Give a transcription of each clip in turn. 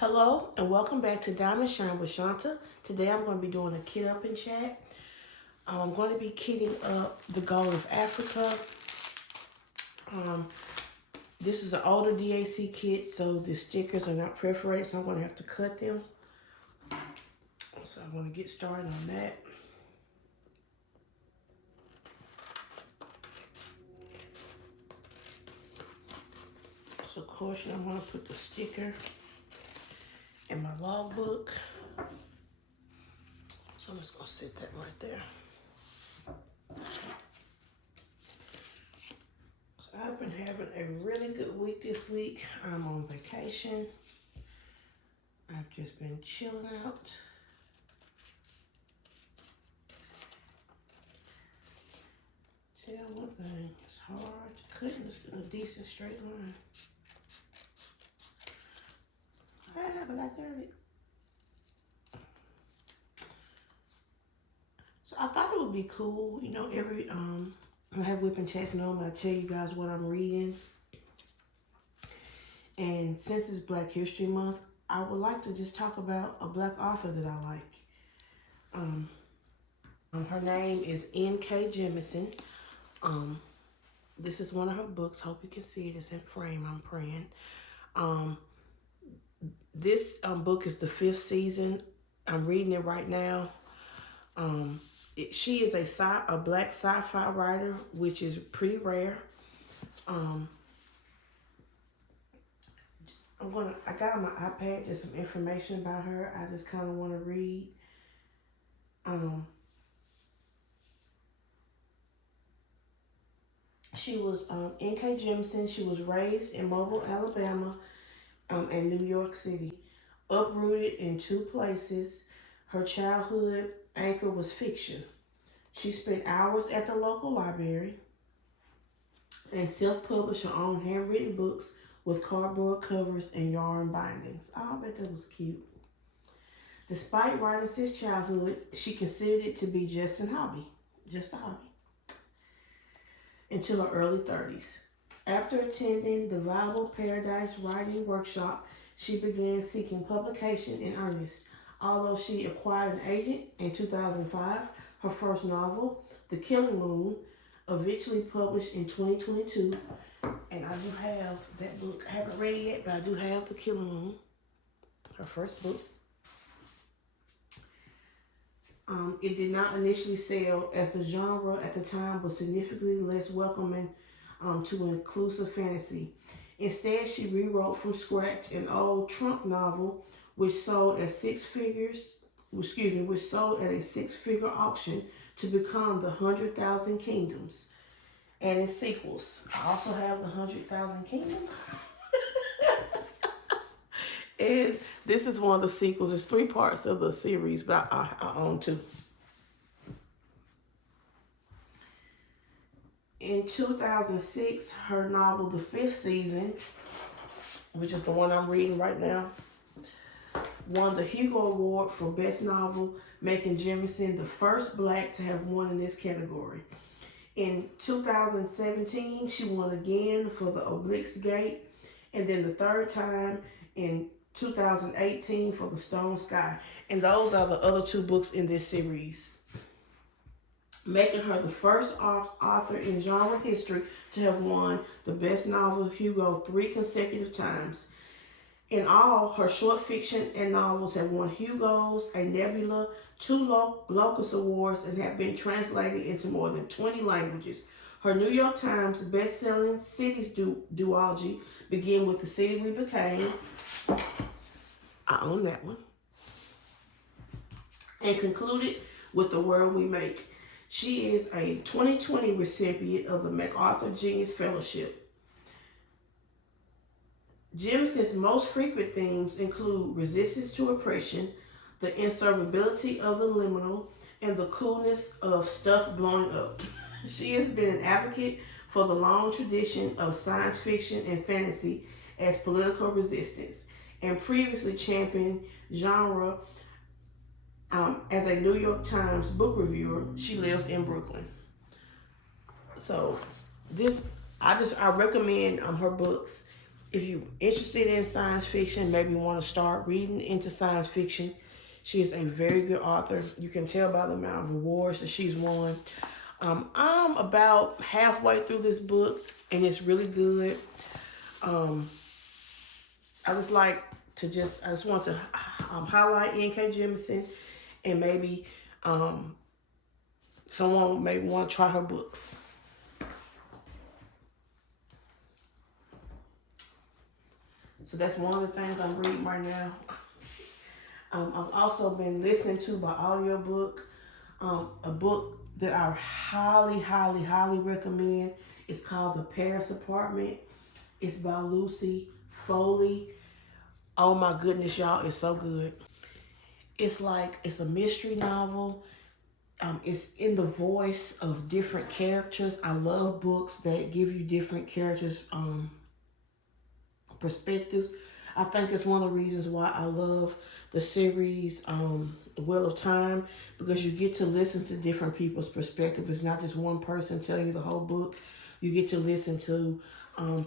Hello and welcome back to Diamond Shine with Shanta. Today I'm going to be doing a kit up and chat. I'm going to be kitting up the Gold of Africa. This is an older DAC kit, so the stickers are not perforated, so I'm going to have to cut them. So I'm going to get started on that. So of course I'm going to put the sticker in my logbook. So I'm just going to sit that right there. So I've been having a really good week this week. I'm on vacation. I've just been chilling out. Tell one thing, it's hard to cut in a decent straight line. But I got it. So I thought it would be cool, you know, I have whipping chats normally I tell you guys what I'm reading. And since it's Black History Month, I would like to just talk about a Black author that I like. Her name is N.K. Jemisin. This is one of her books. Hope you can see it. It's in frame, I'm praying. This book is the 5th season. I'm reading it right now. She is a Black sci-fi writer, which is pretty rare. I got on my iPad just some information about her. I just kind of want to read. She was N.K. Jemisin. She was raised in Mobile, Alabama, and New York City. Uprooted in 2 places, her childhood anchor was fiction. She spent hours at the local library and self-published her own handwritten books with cardboard covers and yarn bindings. Oh, I bet that was cute. Despite writing since childhood, she considered it to be just a hobby. Until her early 30s. After attending the Viable Paradise Writing Workshop, she began seeking publication in earnest. Although she acquired an agent in 2005, her first novel, The Killing Moon, eventually published in 2022. And I do have that book. I haven't read it yet, but I do have The Killing Moon, her first book. It did not initially sell as the genre at the time was significantly less welcoming to inclusive fantasy. Instead, she rewrote from scratch an old trunk novel which sold at a six-figure auction to become The 100,000 Kingdoms and its sequels. I also have The 100,000 Kingdoms. And this is one of the sequels. It's 3 parts of the series, but I own 2. In 2006, her novel, The 5th Season, which is the one I'm reading right now, won the Hugo Award for Best Novel, making Jemisin the first Black to have won in this category. In 2017, she won again for The Oblique Gate, and then the 3rd time in 2018 for The Stone Sky. And those are the other 2 books in this series, making her the first author in genre history to have won the Best Novel Hugo 3 consecutive times. In all, her short fiction and novels have won Hugos, a Nebula, 2 Locus Awards, and have been translated into more than 20 languages. Her New York Times best-selling Cities duology began with The City We Became. I own that one. And concluded with The World We Make. She is a 2020 recipient of the MacArthur Genius Fellowship. Jemisin's most frequent themes include resistance to oppression, the inservability of the liminal, and the coolness of stuff blowing up. She has been an advocate for the long tradition of science fiction and fantasy as political resistance, and previously championed genre as a New York Times book reviewer. She lives in Brooklyn. So I recommend her books. if you're interested in science fiction, maybe want to start reading into science fiction, she is a very good author. You can tell by the amount of awards that she's won. I'm about halfway through this book, and it's really good. I just like to I just want to highlight N.K. Jemisin, and maybe someone may want to try her books. So that's one of the things I'm reading right now. I've also been listening to by audiobook a book that I highly, highly, highly recommend. It's called The Paris Apartment. It's by Lucy Foley. Oh my goodness, y'all, it's so good. It's a mystery novel. It's in the voice of different characters. I love books that give you different characters' perspectives. I think that's one of the reasons why I love the series Wheel of Time, because you get to listen to different people's perspective. It's not just one person telling you the whole book. You get to listen to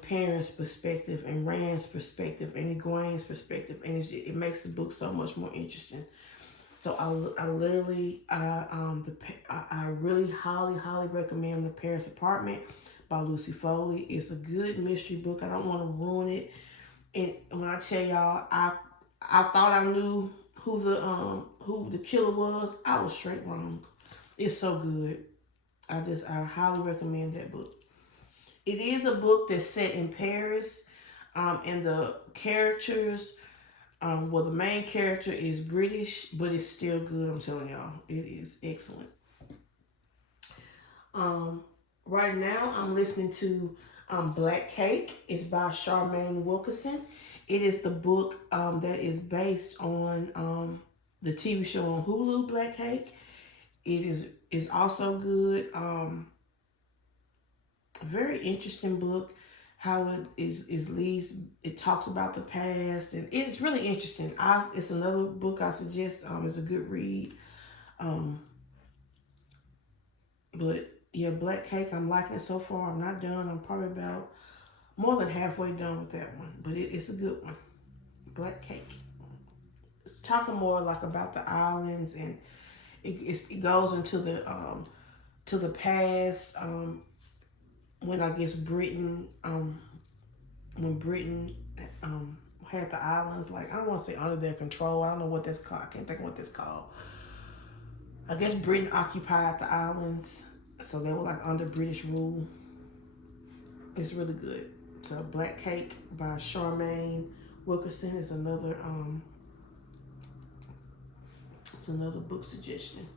Perrin's perspective and Rand's perspective and Egwene's perspective, and it makes the book so much more interesting. So I really highly, highly recommend The Paris Apartment by Lucy Foley. It's a good mystery book. I don't want to ruin it. And when I tell y'all, I thought I knew who the killer was. I was straight wrong. It's so good. I highly recommend that book. It is a book that's set in Paris, and the characters, the main character is British, but it's still good. I'm telling y'all, it is excellent. Right now, I'm listening to Black Cake. It's by Charmaine Wilkerson. It is the book that is based on the TV show on Hulu, Black Cake. It is also good. Very interesting book. How it talks about the past, and it's really interesting. It's another book I suggest. It's a good read. But yeah, Black Cake, I'm liking it so far. I'm not done. I'm probably about more than halfway done with that one, but it's a good one. Black Cake. It's talking more like about the islands, and it goes into the past. When I guess Britain, when Britain had the islands, like, I don't want to say under their control. I don't know what that's called. I can't think of what that's called. I guess Britain occupied the islands, so they were like under British rule. It's really good. So Black Cake by Charmaine Wilkerson is another book suggestion.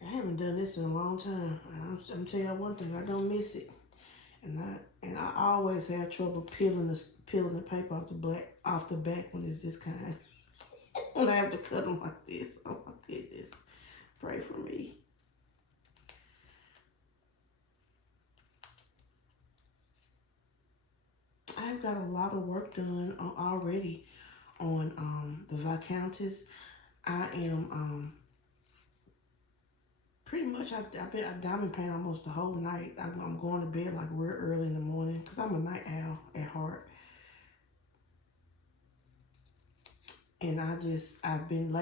I haven't done this in a long time. I'm telling you one thing, I don't miss it. And I always have trouble peeling the paper off the back when it's this kind. When I have to cut them like this. Oh my goodness. Pray for me. I've got a lot of work done already on the Viscountess. I am pretty much, I've been diamond paint almost the whole night. I'm going to bed like real early in the morning because I'm a night owl at heart. And I've been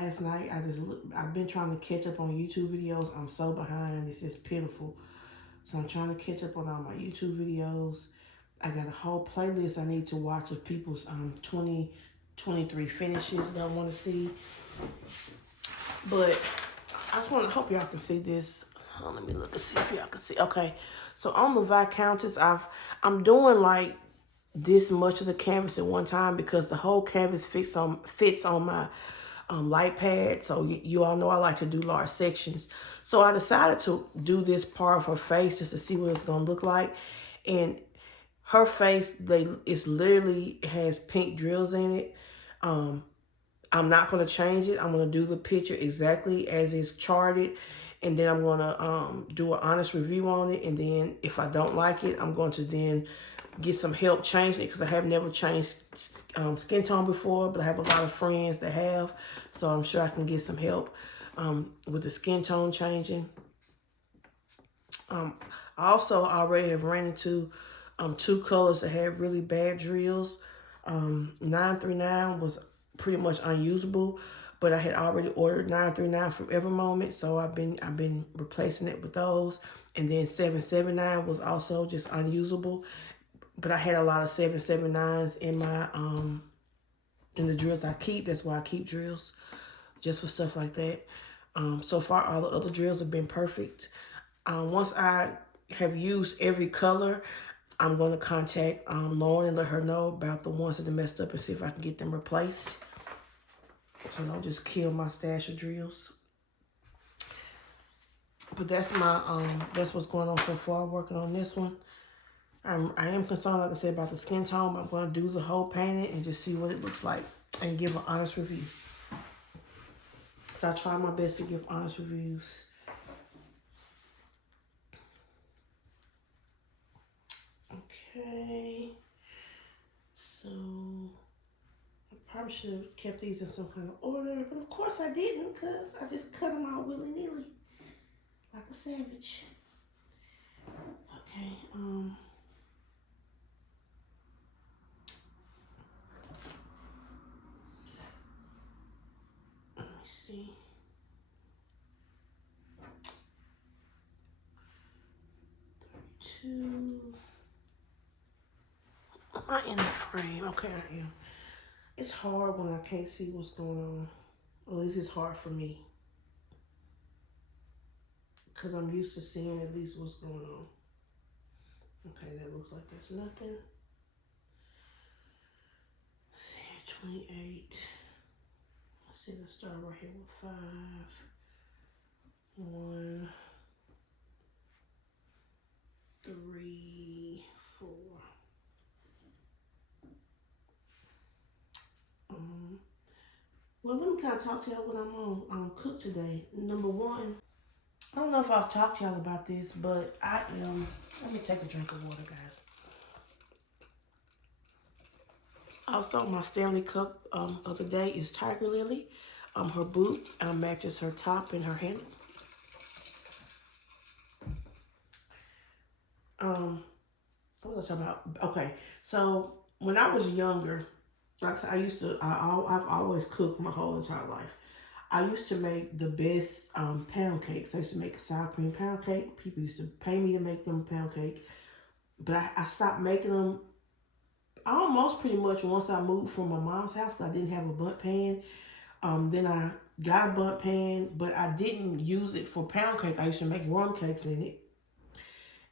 trying to catch up on YouTube videos. I'm so behind. It's just pitiful. So I'm trying to catch up on all my YouTube videos. I got a whole playlist I need to watch of people's 2023 finishes that I want to see. But I just want to hope y'all can see this. Let me look and see if y'all can see. Okay, so on the Viscountess, I'm doing like this much of the canvas at one time because the whole canvas fits on my light pad. So you all know I like to do large sections. So I decided to do this part of her face just to see what it's gonna look like. And her face, it literally has pink drills in it. I'm not going to change it. I'm going to do the picture exactly as it's charted. And then I'm going to do an honest review on it. And then if I don't like it, I'm going to then get some help changing it because I have never changed skin tone before, but I have a lot of friends that have. So I'm sure I can get some help with the skin tone changing. I also already have ran into two colors that had really bad drills. 939 was pretty much unusable, but I had already ordered 939 from Evermoment, so I've been replacing it with those. And then 779 was also just unusable, but I had a lot of 779s in my in the drills I keep. That's why I keep drills, just for stuff like that. So far, all the other drills have been perfect. Once I have used every color, I'm going to contact Lauren and let her know about the ones that are messed up and see if I can get them replaced. So don't just kill my stash of drills. But that's that's what's going on so far, working on this one. I am concerned, like I said, about the skin tone. But I'm going to do the whole painting and just see what it looks like and give an honest review. So I try my best to give honest reviews. Okay. So I probably should have kept these in some kind of order, but of course I didn't, because I just cut them out willy-nilly like a savage. Okay, let me see. Am I in the frame? Okay, I am. It's hard when I can't see what's going on. At least it's hard for me, because I'm used to seeing at least what's going on. Okay, that looks like there's nothing. Let's see, 28. Let's see, let's start right here with 5. 1, 3, 4. Well, let me kind of talk to y'all when I'm on cook today. Number one, I don't know if I've talked to y'all about this, but I am. Let me take a drink of water, guys. Also, my Stanley Cup of the day is Tiger Lily. Her boot matches her top and her handle. What was I talking about? Okay, so when I was younger, like I said, I've always cooked my whole entire life. I used to make the best pound cakes. I used to make a sour cream pound cake. People used to pay me to make them pound cake. But I stopped making them almost pretty much once I moved from my mom's house. I didn't have a bundt pan. Then I got a bundt pan, but I didn't use it for pound cake. I used to make rum cakes in it.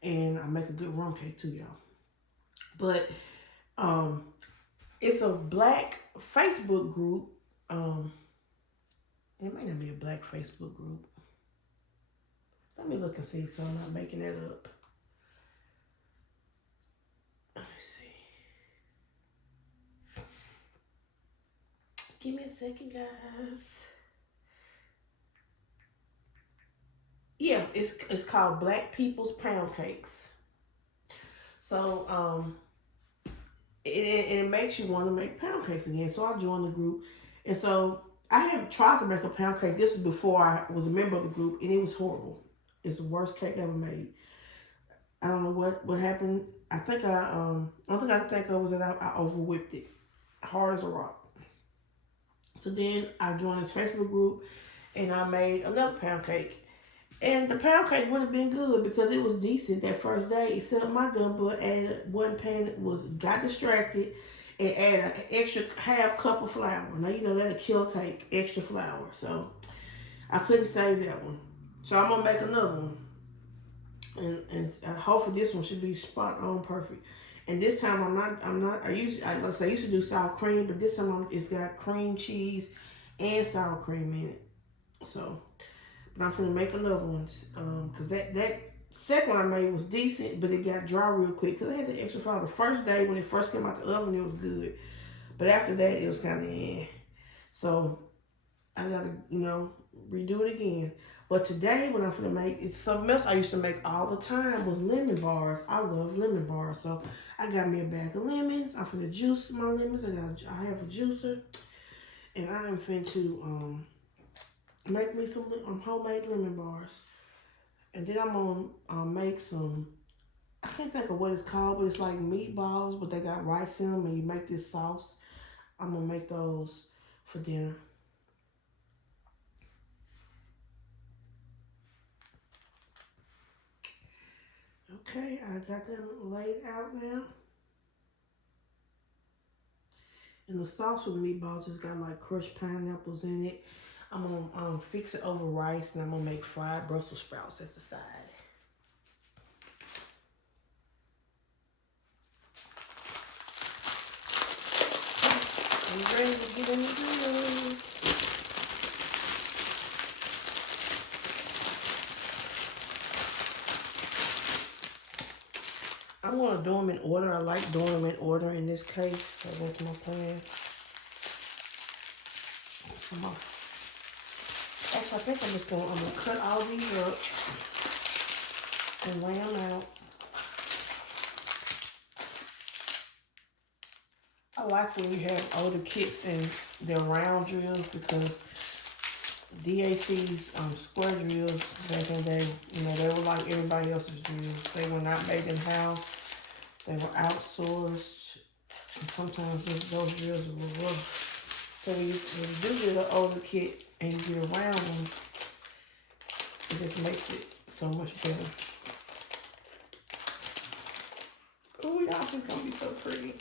And I make a good rum cake too, y'all. But it's a black Facebook group. It may not be a black Facebook group. Let me look and see so I'm not making that up. Let me see. Give me a second, guys. Yeah, it's called Black People's Pound Cakes. So it makes you want to make pound cakes again. So I joined the group, and so I had tried to make a pound cake. This was before I was a member of the group, and it was horrible. It's the worst cake ever made. I don't know what happened. I think one thing I think of was that I over whipped it, hard as a rock. So then I joined this Facebook group, and I made another pound cake. And the pound cake would have been good because it was decent that first day, except my dumb butt added one pan got distracted and added an extra half cup of flour. Now you know that'll kill a cake, extra flour. So I couldn't save that one. So I'm gonna make another one. And hopefully this one should be spot on perfect. And this time I used to do sour cream, but this time it's got cream cheese and sour cream in it. So but I'm finna make another one, cause that second one I made was decent, but it got dry real quick because I had the extra flour. The first day when it first came out the oven, it was good, but after that it was kind of So I gotta redo it again. But today when I'm finna make it's something else I used to make all the time was lemon bars. I love lemon bars, so I got me a bag of lemons. I'm finna juice my lemons. I have a juicer, and I am finna to make me some homemade lemon bars. And then I'm gonna make some, I can't think of what it's called, but it's like meatballs, but they got rice in them, and you make this sauce. I'm gonna make those for dinner. Okay, I got them laid out now. And the sauce for the meatballs just got like crushed pineapples in it. I'm gonna fix it over rice, and I'm gonna make fried Brussels sprouts as the side. I'm ready to get into this. I'm gonna do them in order. I like doing them in order in this case, so that's my plan. So actually, I think I'm gonna cut all these up and lay them out. I like when you have older kits and they're round drills, because DAC's square drills back in the day, they were like everybody else's drills. They were not made in house. They were outsourced, and sometimes those drills were rough. So when you do get an older kit and you get around them, it just makes it so much better. Oh, y'all, this is gonna be so pretty.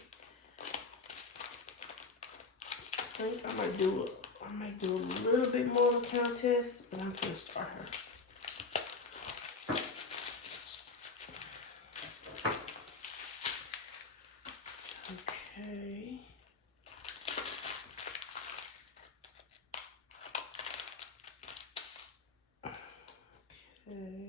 I think I might do a little bit more of a contest, but I'm gonna start her. Okay. Okay.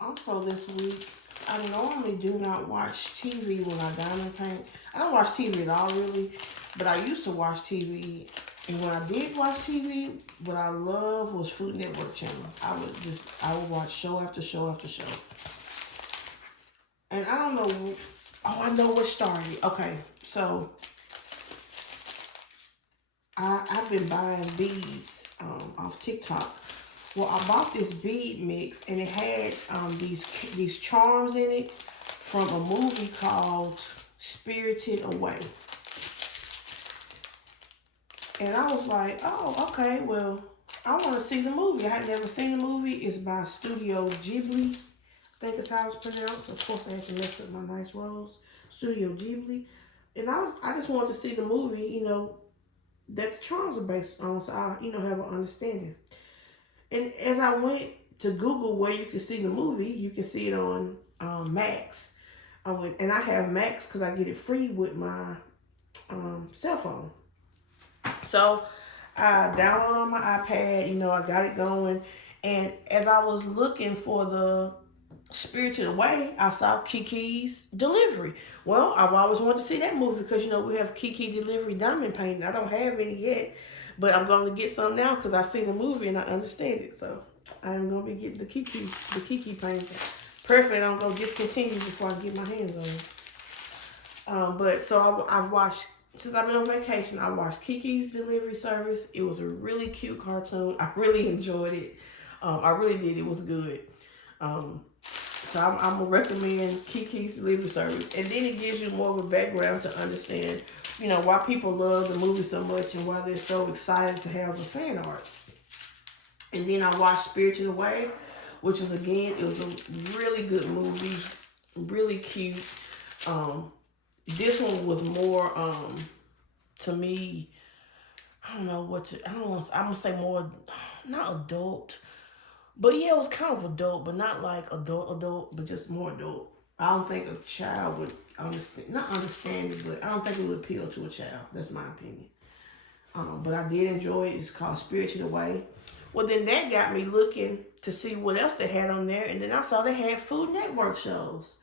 Also this week, I normally do not watch TV when I diamond paint. I don't watch TV at all really, but I used to watch TV. And when I did watch TV, what I loved was Food Network channel. I would watch show after show after show. And I don't know, I know what started. Okay, so I've been buying beads off TikTok. Well, I bought this bead mix, and it had these charms in it from a movie called Spirited Away. And I was like, oh, okay, well, I want to see the movie. I had never seen the movie. It's by Studio Ghibli. I think it's how it's pronounced. Of course, I had to mess up my nice rolls. Studio Ghibli. And I just wanted to see the movie, that the charms are based on, so I, have an understanding. And as I went to Google where you can see the movie, you can see it on Max. And I have Max because I get it free with my cell phone. So I downloaded on my iPad, I got it going. And as I was looking for the Spirited Away, I saw Kiki's Delivery. Well, I've always wanted to see that movie because, we have Kiki Delivery diamond painting. I don't have any yet, but I'm going to get some now because I've seen the movie and I understand it. So I'm going to be getting the Kiki painting. Perfect. I'm going to discontinue before I get my hands on it. But so I've watched, since I've been on vacation, I watched Kiki's Delivery Service. It was a really cute cartoon. I really enjoyed it. I really did. It was good. So I'm going to recommend Kiki's Delivery Service. And then it gives you more of a background to understand, why people love the movie so much and why they're so excited to have the fan art. And then I watched Spirited Away, which was, again, it was a really good movie. Really cute. This one was more, to me, I'm going to say more, not adult. But yeah, it was kind of adult, but not like adult, but just more adult. I don't think a child would not understand it, but I don't think it would appeal to a child. That's my opinion. But I did enjoy it. It's called Spirited Away. Well, then that got me looking to see what else they had on there. And then I saw they had Food Network shows.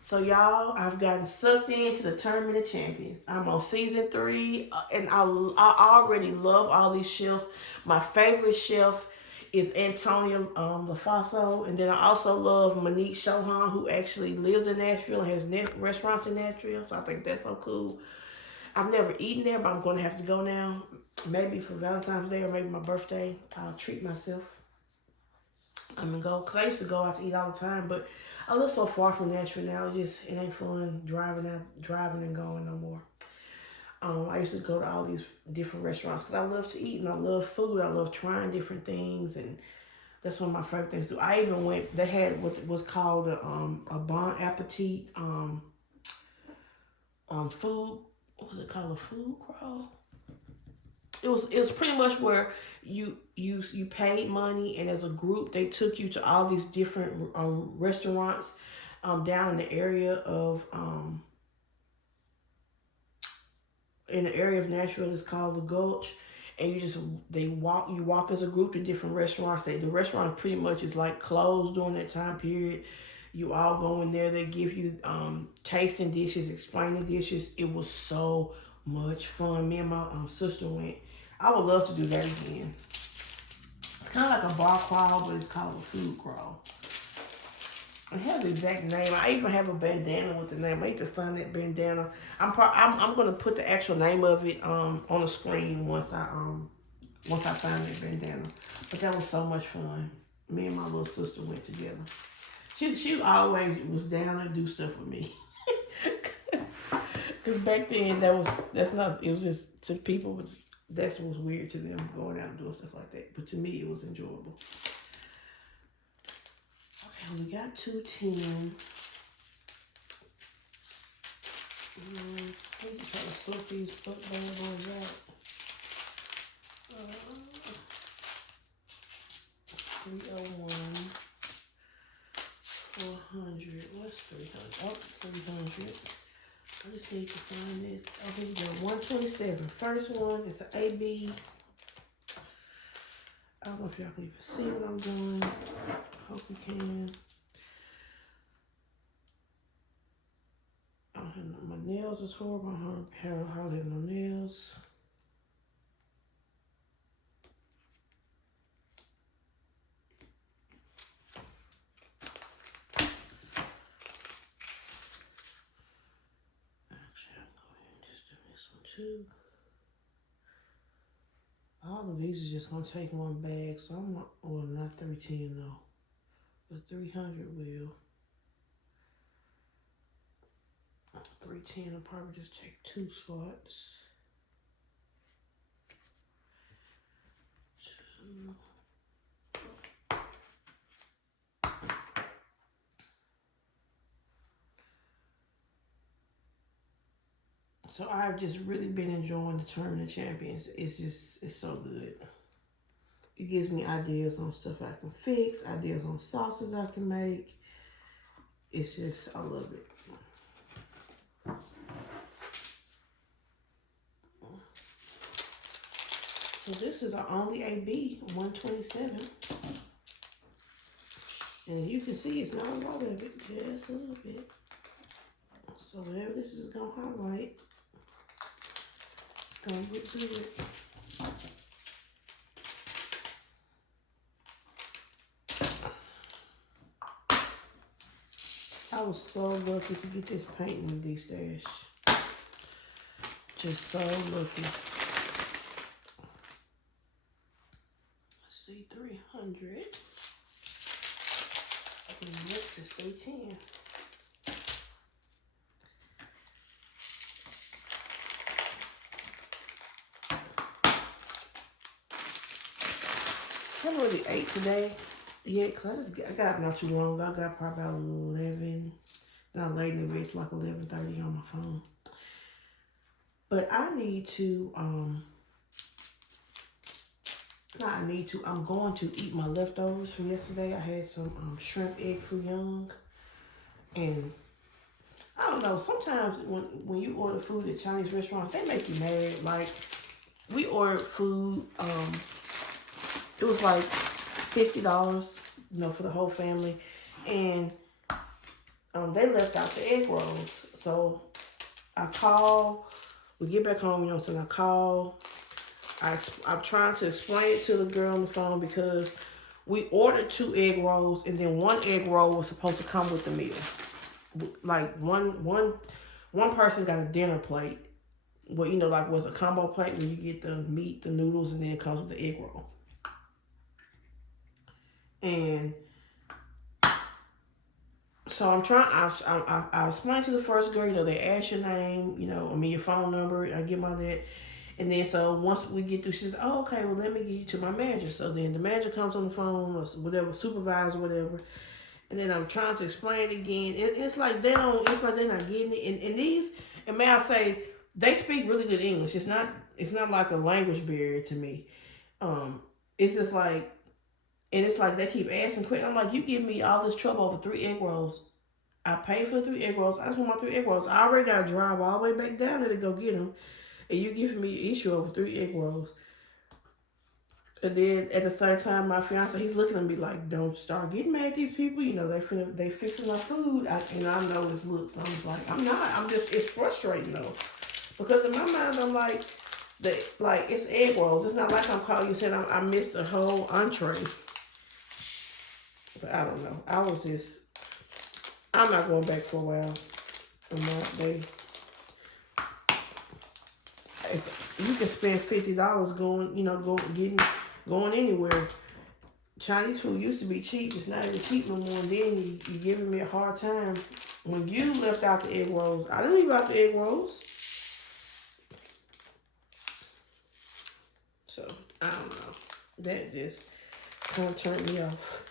So y'all, I've gotten sucked into the Tournament of Champions. I'm on season 3, and I already love all these chefs. My favorite chef is Antonia LaFaso. And then I also love Monique Chauhan, who actually lives in Nashville and has restaurants in Nashville. So I think that's so cool. I've never eaten there, but I'm going to have to go now. Maybe for Valentine's Day or maybe my birthday. I'll treat myself. I'm going to go. Because I used to go out to eat all the time. But I live so far from Nashville now. It ain't fun driving and going no more. I used to go to all these different restaurants because I love to eat and I love food. I love trying different things, and that's one of my favorite things to do. I even went. They had what was called a Bon Appetit food. What was it called? A food crawl. It was pretty much where you paid money, and as a group they took you to all these different restaurants down in the area of Nashville. It's called the Gulch, and you walk as a group to different restaurants. The restaurant pretty much is like closed during that time period. You all go in there. They give you tasting dishes, explaining dishes. It was so much fun. Me and my sister went. I would love to do that again. It's kind of like a bar crawl, but it's called a food crawl. It has the exact name. I even have a bandana with the name. I need to find that bandana. I'm gonna put the actual name of it on the screen once I find that bandana. But that was so much fun. Me and my little sister went together. She always was down to do stuff with me. Cause back then it was just to people that's what was weird to them, going out and doing stuff like that. But to me it was enjoyable. We got 210. I need to try to sort these bad boys out. 301. 400. What's 300? Oh, 300. I just need to find this. Oh, here we go. 127. First one is an AB. I don't know if y'all can even see what I'm doing. Hope you can. I don't have no, my nails is horrible. I hardly have no nails. Actually, I'll go ahead and just do this one too. All of these is just gonna take one bag, so I'm not, well, not 310 though. But 300 will. 310 will probably just take 2 slots. 2. So I've just really been enjoying the Tournament of Champions. It's so good. It gives me ideas on stuff I can fix, ideas on sauces I can make. It's just, I love it. So this is our only AB, 127. And you can see it's not a lot of it, just a little bit. So whatever this is gonna highlight, it's gonna look good. I was so lucky to get this painting with these stash. Just so lucky. Let's see, 300. And next is 310. I haven't really ate today yet because I got not too long. I got probably about 11. Not late in the bed, it's like 11:30 on my phone. But I need to, I'm going to eat my leftovers from yesterday. I had some shrimp egg foo young. And I don't know, sometimes when you order food at Chinese restaurants, they make you mad. Like, we ordered food, it was like $50, for the whole family. And they left out the egg rolls. So I call, we get back home, so I call. I'm trying to explain it to the girl on the phone because We ordered 2 egg rolls, and then 1 egg roll was supposed to come with the meal. Like one person got a dinner plate, well, like was a combo plate where you get the meat, the noodles, and then it comes with the egg roll. And so I'm trying. I explained to the first girl, they ask your name, your phone number. I give my that. And then so once we get through, she says, "Oh, okay, well, let me get you to my manager." So then the manager comes on the phone, or whatever, supervisor, whatever. And then I'm trying to explain it again. It's like they're not getting it. And may I say, they speak really good English. It's not like a language barrier to me. It's just like, and it's like they keep asking questions. I'm like, you give me all this trouble over 3 egg rolls. I paid for 3 egg rolls. I just want my 3 egg rolls. I already got to drive all the way back down there to go get them. And you giving me an issue over 3 egg rolls. And then at the same time, my fiance, he's looking at me like, don't start getting mad at these people. They fixing our food. I know his looks. I'm just like, I'm not. It's frustrating though. Because in my mind, I'm like, it's egg rolls. It's not like I'm calling you saying I missed a whole entree. But I don't know. I'm not going back for a while. If you can spend $50 going anywhere. Chinese food used to be cheap. It's not even cheap no more. And then you're giving me a hard time. When you left out the egg rolls, I didn't leave out the egg rolls. So, I don't know. That just kind of turned me off.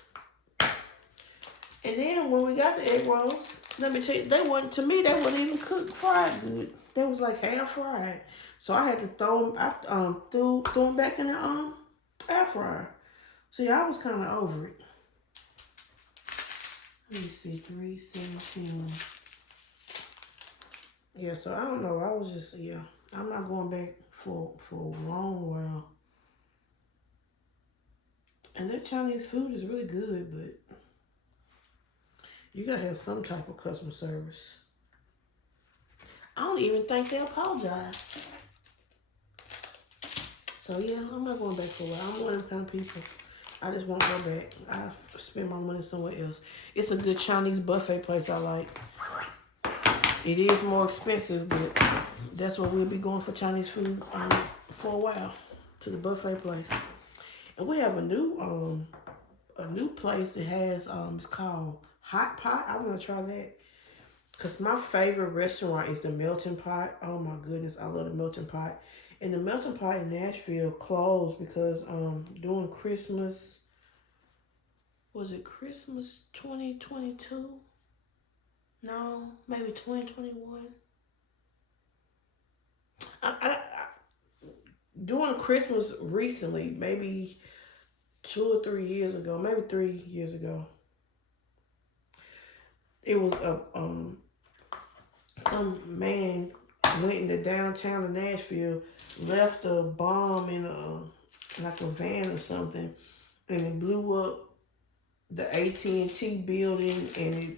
And then when we got the egg rolls, let me tell you, they wasn't even cooked, fried good. They was like half fried. So I had to throw them back in the air fryer. So yeah, I was kind of over it. Let me see, 317. Yeah, so I don't know. I was just, I'm not going back for a long while. And that Chinese food is really good, but you gotta have some type of customer service. I don't even think they apologize. So yeah, I'm not going back for a while. I'm one of them kind of people. I just won't go back. I spend my money somewhere else. It's a good Chinese buffet place I like. It is more expensive, but that's where we'll be going for Chinese food for a while, to the buffet place. And we have a new place. It has it's called Hot Pot. I want to try that. Because my favorite restaurant is the Melting Pot. Oh my goodness, I love the Melting Pot. And the Melting Pot in Nashville closed because during Christmas, was it Christmas 2022? No, maybe 2021. During Christmas recently, maybe 2 or 3 years ago, maybe 3 years ago, it was some man went into downtown of Nashville, left a bomb in a van or something, and it blew up the AT&T building,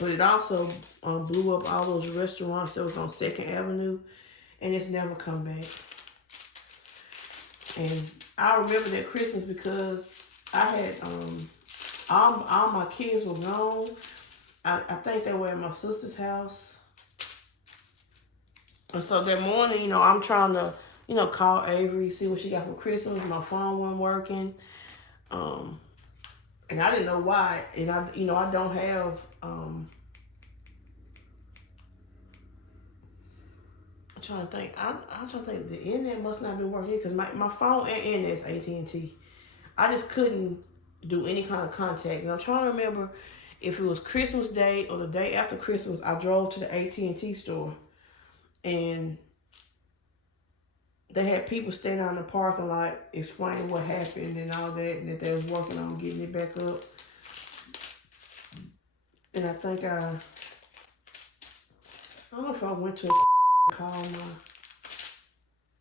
but it also blew up all those restaurants that was on 2nd Avenue, and it's never come back. And I remember that Christmas because I had all my kids were gone. I think they were at my sister's house. And so that morning, I'm trying to, call Avery, see what she got for Christmas. My phone wasn't working. And I didn't know why. And I don't have, I'm trying to think. I'm trying to think. The internet must not have been working because my phone and internet's AT&T. I just couldn't do any kind of contact. And I'm trying to remember if it was Christmas Day or the day after Christmas. I drove to the AT&T store, and they had people standing out in the parking lot explaining what happened and all that, and that they was working on getting it back up. And I think I don't know if I went to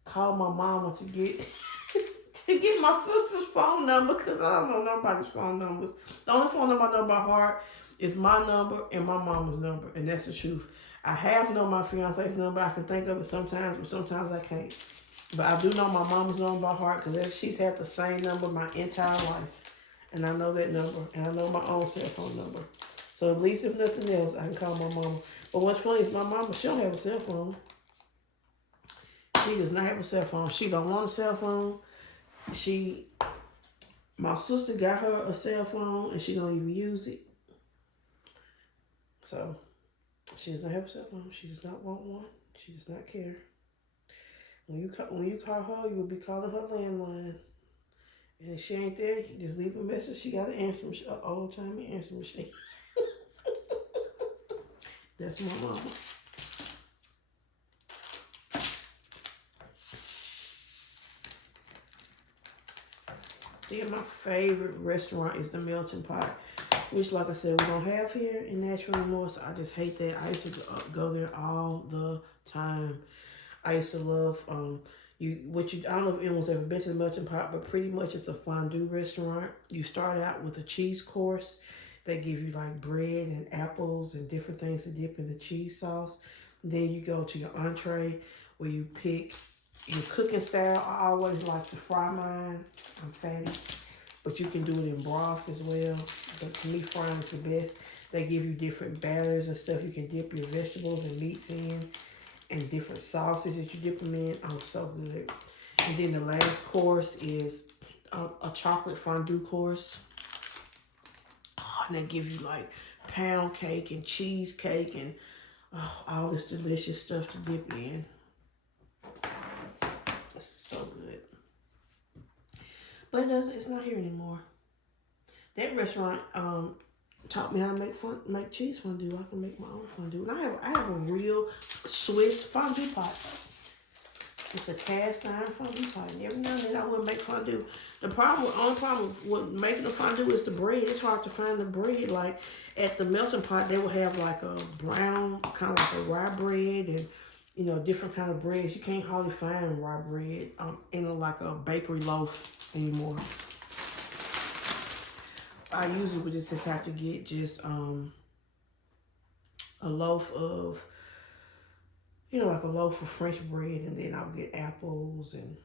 call my mama to get my sister's phone number, because I don't know nobody's phone numbers. The only phone number I know by heart is my number and my mama's number, and that's the truth. I have know my fiance's number. I can think of it sometimes, but sometimes I can't. But I do know my mama's number by heart because she's had the same number my entire life. And I know that number. And I know my own cell phone number. So at least if nothing else, I can call my mama. But what's funny is my mama, she don't have a cell phone. She does not have a cell phone. She don't want a cell phone. My sister got her a cell phone and she don't even use it. So she does not have a cell phone. She does not want one. She does not care. When you call her, you'll be calling her landline. And if she ain't there, you just leave a message. She got an old-timey answer machine. That's my mama. Then my favorite restaurant is the Melting Pot, which, like I said, we don't have here in Nashville anymore, so I just hate that. I used to go there all the time. I used to love, I don't know if anyone's ever been to the Melting Pot, but pretty much it's a fondue restaurant. You start out with a cheese course. They give you like bread and apples and different things to dip in the cheese sauce. Then you go to your entree where you pick your cooking style. I always like to fry mine. I'm fatty. But you can do it in broth as well. But to me, frying is the best. They give you different batters and stuff you can dip your vegetables and meats in. And different sauces that you dip them in. Oh, so good. And then the last course is a chocolate fondue course. Oh, and they give you like pound cake and cheesecake and all this delicious stuff to dip in. It's so good. But it's not here anymore. That restaurant taught me how to make cheese fondue. I can make my own fondue. And I have a real Swiss fondue pot. It's a cast iron fondue pot. And every now and then I will make fondue. The only problem with making a fondue is the bread. It's hard to find the bread. Like at the Melting Pot, they will have like a brown, kind of like a rye bread and different kind of breads. You can't hardly find rye bread in like a bakery loaf anymore. I usually would just have to get just a loaf of, like a loaf of French bread, and then I'll get apples, and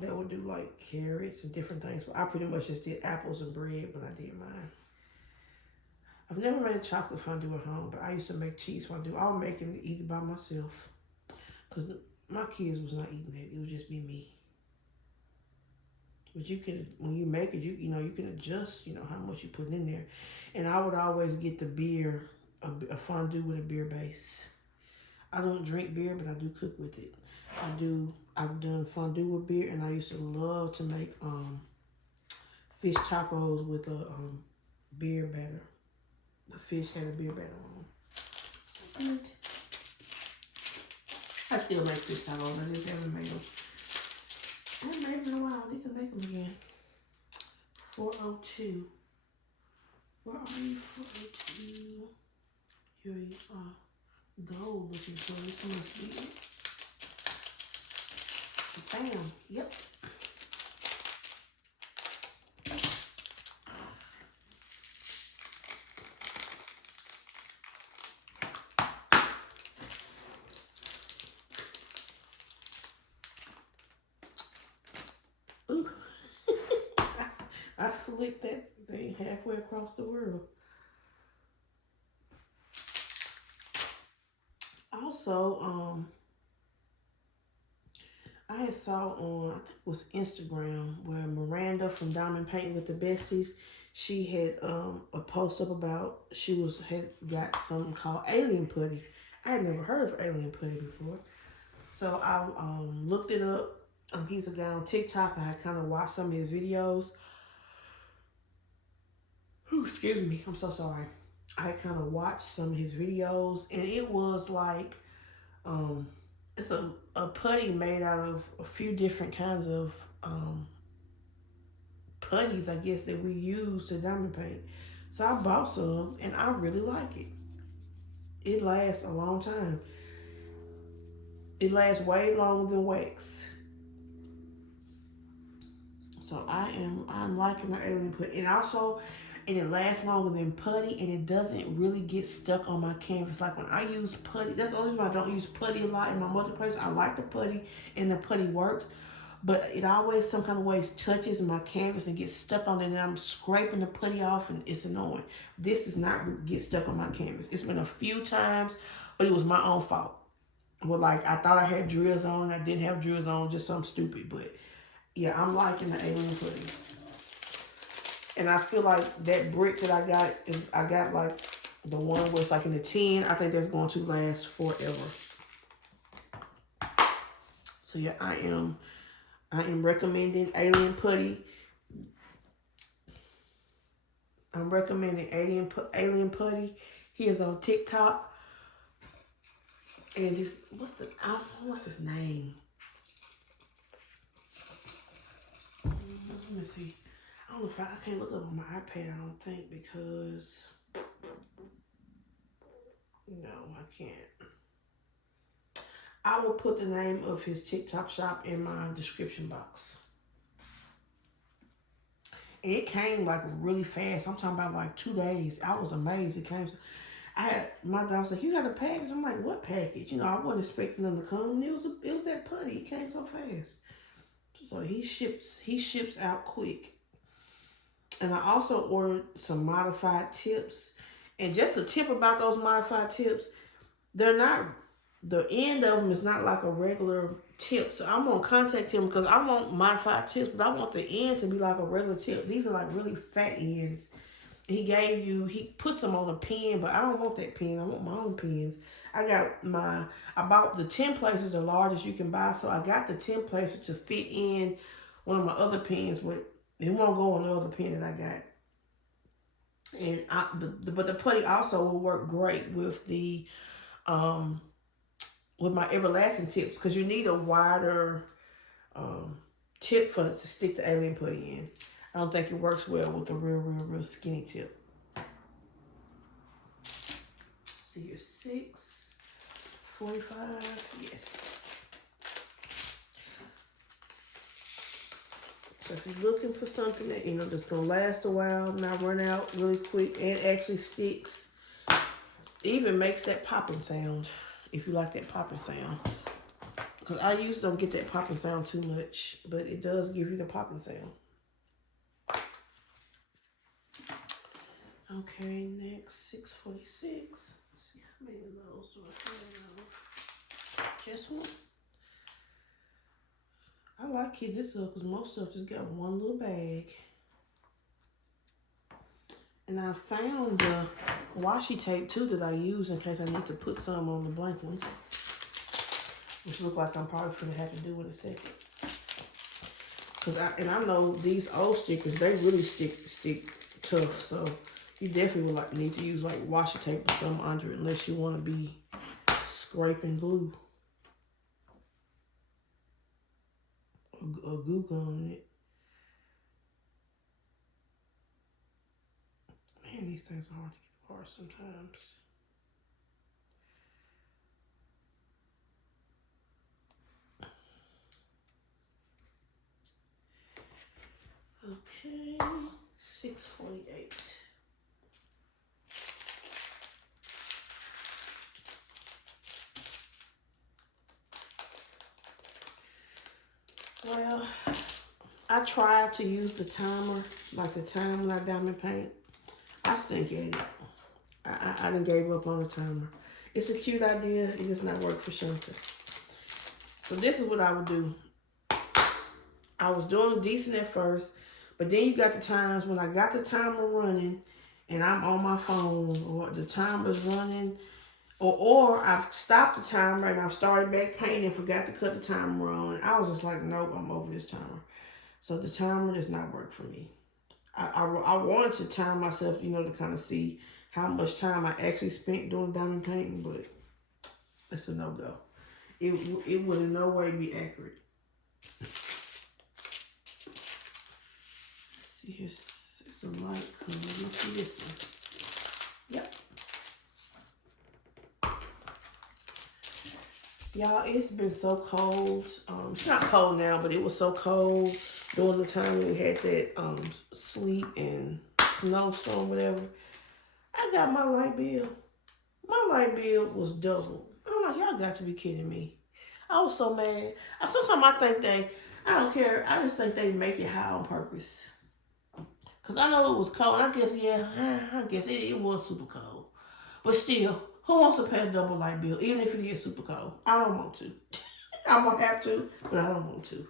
they would do like carrots and different things. But I pretty much just did apples and bread when I did mine. I've never made chocolate fondue at home, but I used to make cheese fondue. I would make it and eat it by myself because my kids was not eating it. It would just be me. But when you make it, you can adjust, how much you put in there. And I would always get the beer, a fondue with a beer base. I don't drink beer, but I do cook with it. I've done fondue with beer, and I used to love to make fish tacos with a beer batter. The fish had a beer batter on. Good. I still make fish tacos. I just haven't made them. I haven't made them in a while. I need to make them again. 402. Where are you, 402? Here you are. Gold looking for this must be it. Bam. Yep. Ooh. I flipped that thing halfway across the world. Also, I saw on, I think it was Instagram, where Miranda from Diamond Painting with the Besties, she had a post up about had got something called alien putty. I had never heard of alien putty before, so I looked it up. He's a guy on TikTok. I had kind of watched some of his videos. Ooh, excuse me, I'm so sorry. I kind of watched some of his videos, and it was like, it's a putty made out of a few different kinds of putties, I guess, that we use to diamond paint. So I bought some, and I really like it. It lasts a long time. It lasts way longer than wax. So I'm liking the alien putty, and it lasts longer than putty, and it doesn't really get stuck on my canvas. Like when I use putty, that's the only reason I don't use putty a lot in my multiplace. I like the putty, and the putty works. but it always some kind of ways touches my canvas and gets stuck on it, and I'm scraping the putty off, and it's annoying. This does not get stuck on my canvas. It's been a few times, but it was my own fault. Well, like, I thought I had drills on, I didn't have drills on, just something stupid. But yeah, I'm liking the alien putty. And I feel like that brick that I got like the one where it's like in the tin. I think that's going to last forever. So yeah, I am recommending Alien Putty. I'm recommending Alien Putty. He is on TikTok. And what's his name? Let me see. I don't know if I can't look up on my iPad, I don't think, because no, I can't. I will put the name of his TikTok shop in my description box. And it came like really fast. I'm talking about like 2 days. I was amazed. It came. I had my daughter said, "You got a package?" I'm like, "What package?" You know, I wasn't expecting them to come. It was that putty. It came so fast. So he ships out quick. And I also ordered some modified tips. And just a tip about those modified tips, they're not, the end of them is not like a regular tip. So I'm going to contact him because I want modified tips, but I want the end to be like a regular tip. These are like really fat ends. He puts them on a pen, but I don't want that pen. I want my own pens. I bought the 10 places, the largest you can buy. So I got the 10 places to fit in one of my other pens, but it won't go on the other pen that I got. And but the putty also will work great with the with my everlasting tips, because you need a wider tip to stick the alien putty in. I don't think it works well with a real skinny tip. See here, 645, yes. So if you're looking for something that, you know, that's gonna last a while, not run out really quick, and actually sticks, it even makes that popping sound, if you like that popping sound. Because I usually don't get that popping sound too much, but it does give you the popping sound. Okay, next 646. Let's see how many of those do I have. Just one. I like hitting this up because most stuff just got one little bag. And I found the washi tape too that I use in case I need to put some on the blank ones, which look like I'm probably gonna have to do in a second. I know these old stickers, they really stick tough, so you definitely will need to use like washi tape or something under it, unless you want to be scraping glue or goo on it. Man, these things are hard to get apart sometimes. Okay, 648. Well, I tried to use the timer, like the time when I diamond paint. I stink at it. I done gave up on the timer. It's a cute idea. It does not work for Shanta. So this is what I would do. I was doing decent at first, but then you got the times when I got the timer running and I'm on my phone, or the timer's running, or I've stopped the timer and I've started back painting and forgot to cut the timer on. I was just like, nope, I'm over this timer. So the timer does not work for me. I wanted to time myself, you know, to kind of see how much time I actually spent doing diamond painting, but it's a no-go. It would in no way be accurate. Let's see, it's a light color. Let's see this one. Yep. Y'all, it's been so cold. It's not cold now, but it was so cold during the time we had that sleet and snowstorm, whatever. I got my light bill. My light bill was double. I'm like, y'all got to be kidding me. I was so mad. Sometimes I think I don't care. I just think they make it high on purpose. Because I know it was cold. I guess, yeah, I guess it was super cold. But still, who wants to pay a double light bill, even if it is super cold? I don't want to. I'm going to have to, but I don't want to.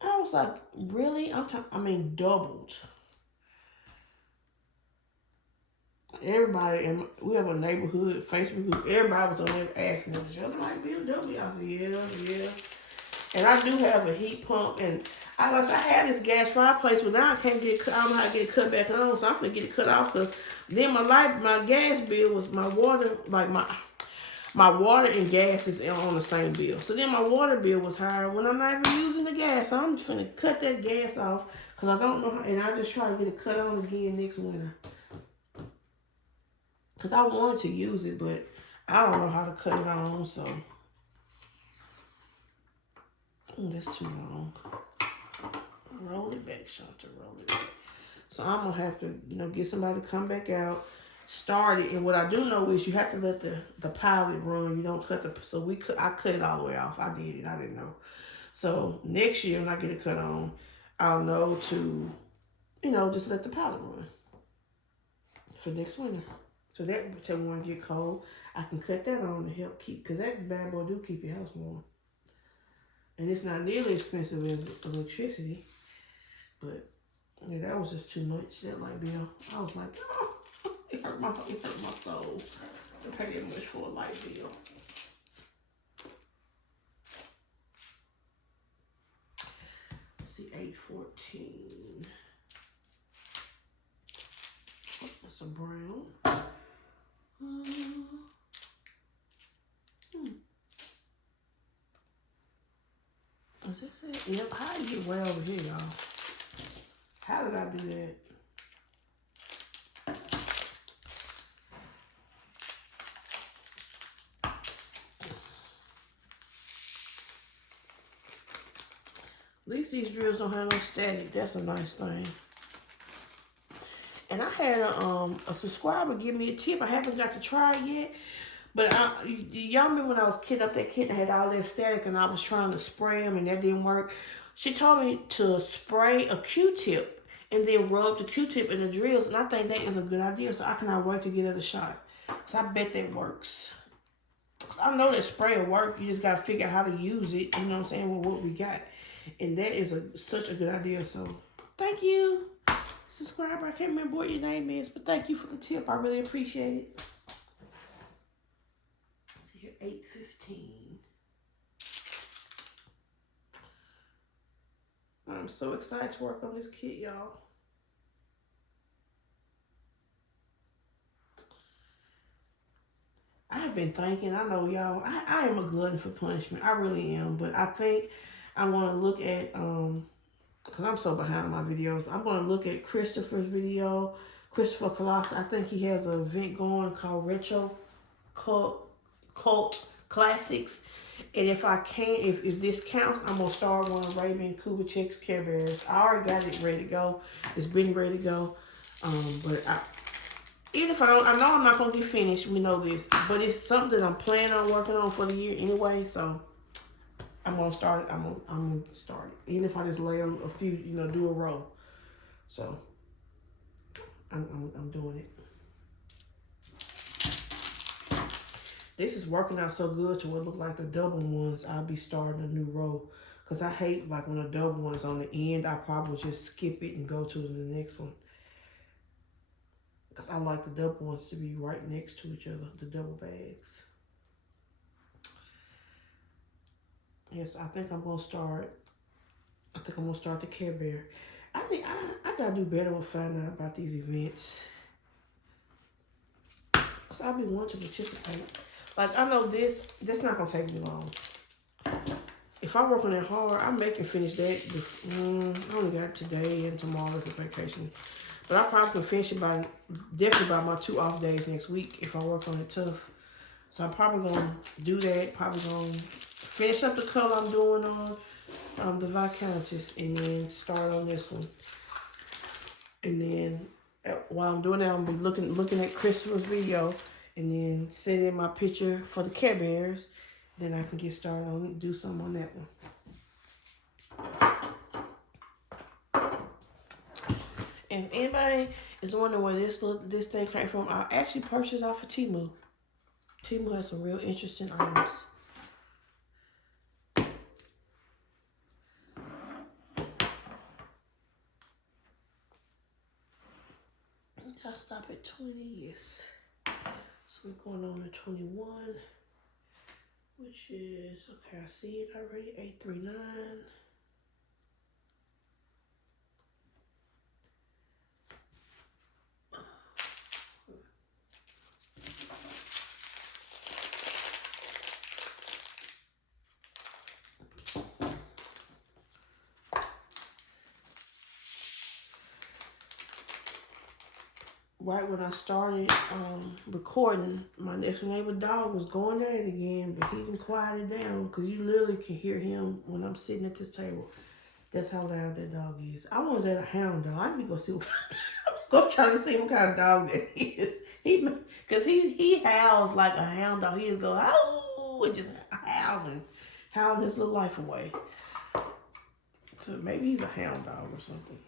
I was like, really? I mean, doubled. Everybody, and we have a neighborhood Facebook group. Everybody was on there asking them, "I'm like, bill double." I said, yeah. And I do have a heat pump, and I had this gas fireplace, but now I can't get. I don't know how to get it cut back on, so I'm gonna get it cut off because then my gas bill was my water, like my water and gas is on the same bill. So then my water bill was higher when I'm not even using the gas. So I'm finna cut that gas off because I don't know how, and I just try to get it cut on again next winter. Because I wanted to use it, but I don't know how to cut it on, so. Ooh, that's too long. Roll it back, Shanta, roll it back. So I'm going to have to, get somebody to come back out, start it. And what I do know is you have to let the pilot run. You don't cut so I cut it all the way off. I did it. I didn't know. So next year when I get it cut on, I'll know to, just let the pilot run for next winter. So that until when it get cold, I can cut that on to help keep, because that bad boy do keep your house warm. And it's not nearly expensive as electricity. But yeah, that was just too much, that light bill. I was like, oh, it hurt my soul to pay that much for a light bill. Let's see, 814. Oh, that's a brown. Is this it? Yep. How did you get way over here, y'all? How did I do that? At least these drills don't have no static. That's a nice thing. And I had a subscriber give me a tip. I haven't got to try it yet. But y'all remember when I was kitting up that kit and I had all that static and I was trying to spray them and that didn't work? She told me to spray a Q-tip and then rub the Q-tip in the drills. And I think that is a good idea. So I cannot wait to get it a shot. Because I bet that works. Because I know that spray will work. You just got to figure out how to use it. You know what I'm saying? With what we got. And that is such a good idea. So thank you, subscriber. I can't remember what your name is. But thank you for the tip. I really appreciate it. 815. I'm so excited to work on this kit, y'all. I have been thinking, I know y'all, I am a glutton for punishment. I really am. But I think I want to look at, because I'm so behind on my videos, I'm going to look at Christopher's video, Christopher Colossus. I think he has an event going called Retro Cult Classics. And if I can, if this counts, I'm going to start one of Raven Kubicek's Care Bears. I already got it ready to go. It's been ready to go. But even if I don't, I know I'm not going to get finished. We know this. But it's something I'm planning on working on for the year anyway. So I'm going to start it. I'm going to start it. Even if I just lay on a few, do a row. So I'm doing it. This is working out so good to what look like the double ones. I'll be starting a new row. Because I hate like when a double one is on the end. I probably just skip it and go to the next one. Because I like the double ones to be right next to each other. The double bags. Yes, I think I'm going to start. The Care Bear. I think I got to do better with finding out about these events. Because I'll be wanting to participate. Like, I know this not going to take me long. If I'm working that hard, I may can finish that. I only got today and tomorrow for vacation. But I probably can finish it definitely by my 2 off days next week if I work on it tough. So I'm probably going to do that. Probably going to finish up the color I'm doing on the Viscountess and then start on this one. And then while I'm doing that, I'm going to be looking at Christopher's video. And then send in my picture for the Care Bears. then I can get started on do something on that one. And if anybody is wondering where this thing came from, I actually purchased off of Temu. Temu has some real interesting items. I stop at 20, yes. So we're going on to 21, which is, okay, I see it already, 839. Right when I started recording, my next neighbor dog was going at it again, but he didn't quiet it down because you literally can hear him when I'm sitting at this table. That's how loud that dog is. I was at a hound dog. I need to go see what go try to see what kind of dog that is. Because he howls like a hound dog. He just go, oh, and just howling his little life away. So maybe he's a hound dog or something.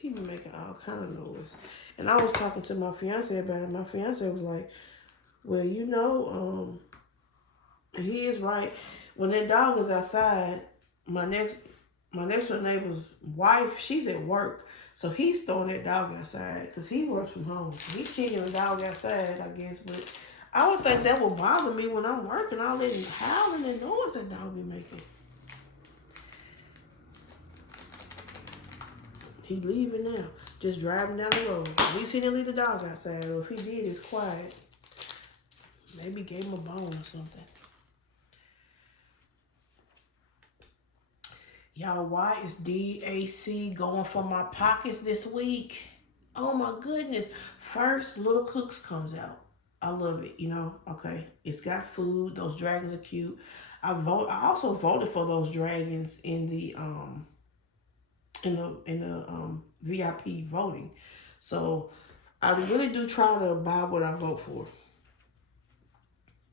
He be making all kind of noise. And I was talking to my fiance about it. My fiance was like, well, you know, he is right. When that dog is outside, my next door neighbor's wife, she's at work. So he's throwing that dog outside because he works from home. So he's taking the dog outside, I guess. But I would think that would bother me when I'm working. All that howling and noise that dog be making. He leaving now, just driving down the road. At least he didn't leave the dog outside, or if he did, it's quiet. Maybe gave him a bone or something. Y'all, why is DAC going for my pockets this week? Oh my goodness. First, Little Cooks comes out. I love it, you know, okay. It's got food. Those dragons are cute. I also voted for those dragons in the VIP voting. So I really do try to buy what I vote for.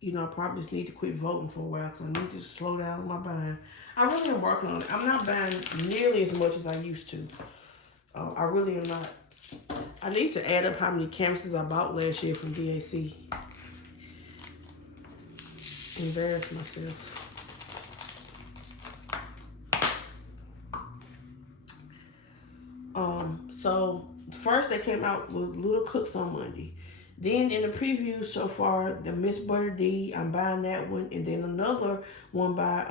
You know, I probably just need to quit voting for a while because I need to slow down my buying. I really am working on it. I'm not buying nearly as much as I used to. I really am not. I need to add up how many canvases I bought last year from DAC. Embarrass myself. So first they came out with Little Cooks on Monday. Then in the preview so far, the Miss Butter D, I'm buying that one. And then another one by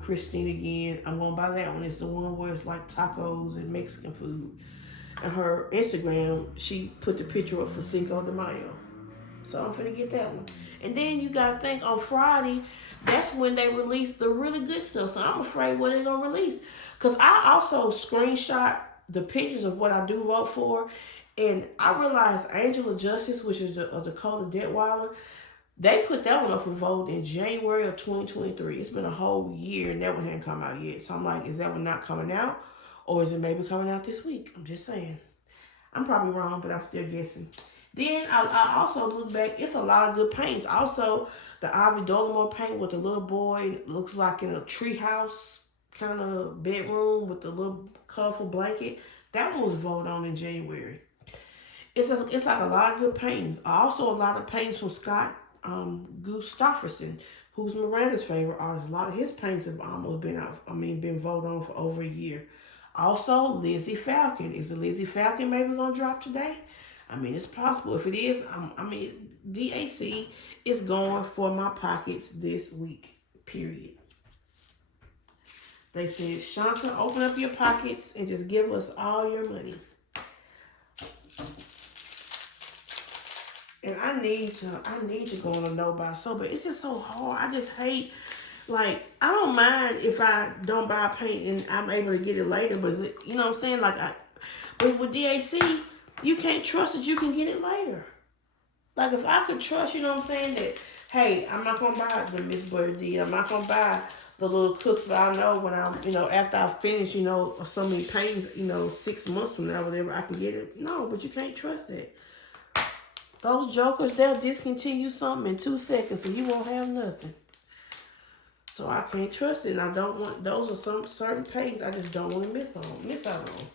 Christine again. I'm going to buy that one. It's the one where it's like tacos and Mexican food. And her Instagram, she put the picture up for Cinco de Mayo. So I'm finna get that one. And then you got to think on Friday, that's when they release the really good stuff. So I'm afraid what they're going to release. Because I also screenshot the pictures of what I do vote for, and I realized Angel of Justice, which is a Dakota Detweiler, they put that one up for vote in January of 2023. It's been a whole year, and that one hadn't come out yet. So I'm like, is that one not coming out, or is it maybe coming out this week? I'm just saying. I'm probably wrong, but I'm still guessing. Then I also look back. It's a lot of good paints. Also, the Ivy Dolomore paint with the little boy looks like in a treehouse kind of bedroom with the little colorful blanket. That one was voted on in January. It's like a lot of good paintings. Also, a lot of paintings from Scott Gustafsson, who's Miranda's favorite artist. A lot of his paintings have almost been voted on for over a year. Also, Lizzie Falcon. Is the Lizzie Falcon maybe gonna drop today? I mean, it's possible. If it is, DAC is going for my pockets this week, period. They said, Shanta, open up your pockets and just give us all your money. And I need to go on a no-buy so, but it's just so hard. I just hate, like, I don't mind if I don't buy paint and I'm able to get it later, but you know what I'm saying? But with DAC, you can't trust that you can get it later. Like, if I could trust, you know what I'm saying, that, hey, I'm not going to buy the Miss Butter D. I'm not going to buy the Little Cooks, but I know when I'm, after I finish, so many paintings, 6 months from now, whatever, I can get it. No, but you can't trust that. Those jokers, they'll discontinue something in 2 seconds and you won't have nothing. So I can't trust it. And I don't want, those are some certain pages I just don't want to miss out on.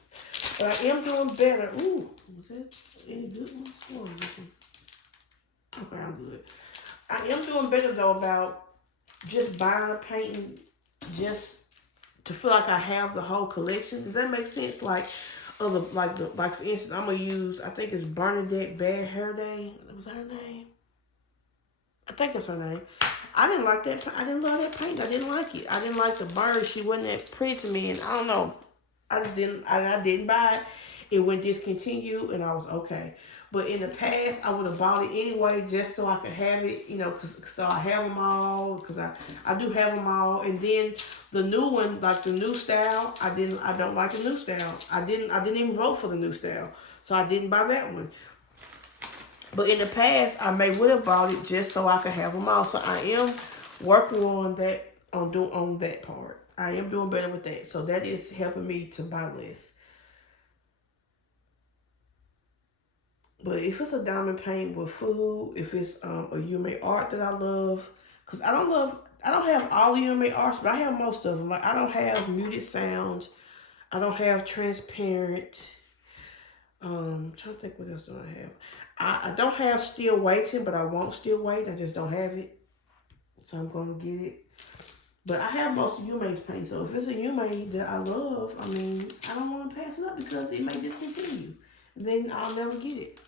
But I am doing better. Ooh, was that any good ones? Okay, I'm good. I am doing better though about just buying a painting just to feel like I have the whole collection. Does that make sense? Like for instance, I'm gonna use, I think it's Bernadette Bad Hair Day. Was that her name? I think that's her name. I didn't like that. I didn't love that paint. I didn't like it. I didn't like the bird. She wasn't that pretty to me, and I don't know. I just didn't. I didn't buy it. It went discontinued, and I was okay. But in the past, I would have bought it anyway, just so I could have it. You know, so I have them all. Because I do have them all. And then the new one, like the new style, I don't like the new style. I didn't even vote for the new style, so I didn't buy that one. But in the past, I would have bought it just so I could have them all. So I am working on that, on that part. I am doing better with that. So that is helping me to buy less. But if it's a diamond paint with food, if it's a UMA art that I love, because I don't have all the UMA arts, but I have most of them. Like I don't have muted sounds. I don't have transparent. I'm trying to think what else do I have. I don't have Still Waiting, but I want Still Waiting. I just don't have it. So I'm going to get it. But I have most of UMA's paint. So if it's a UMA that I love, I mean, I don't want to pass it up because it may discontinue. Then I'll never get it.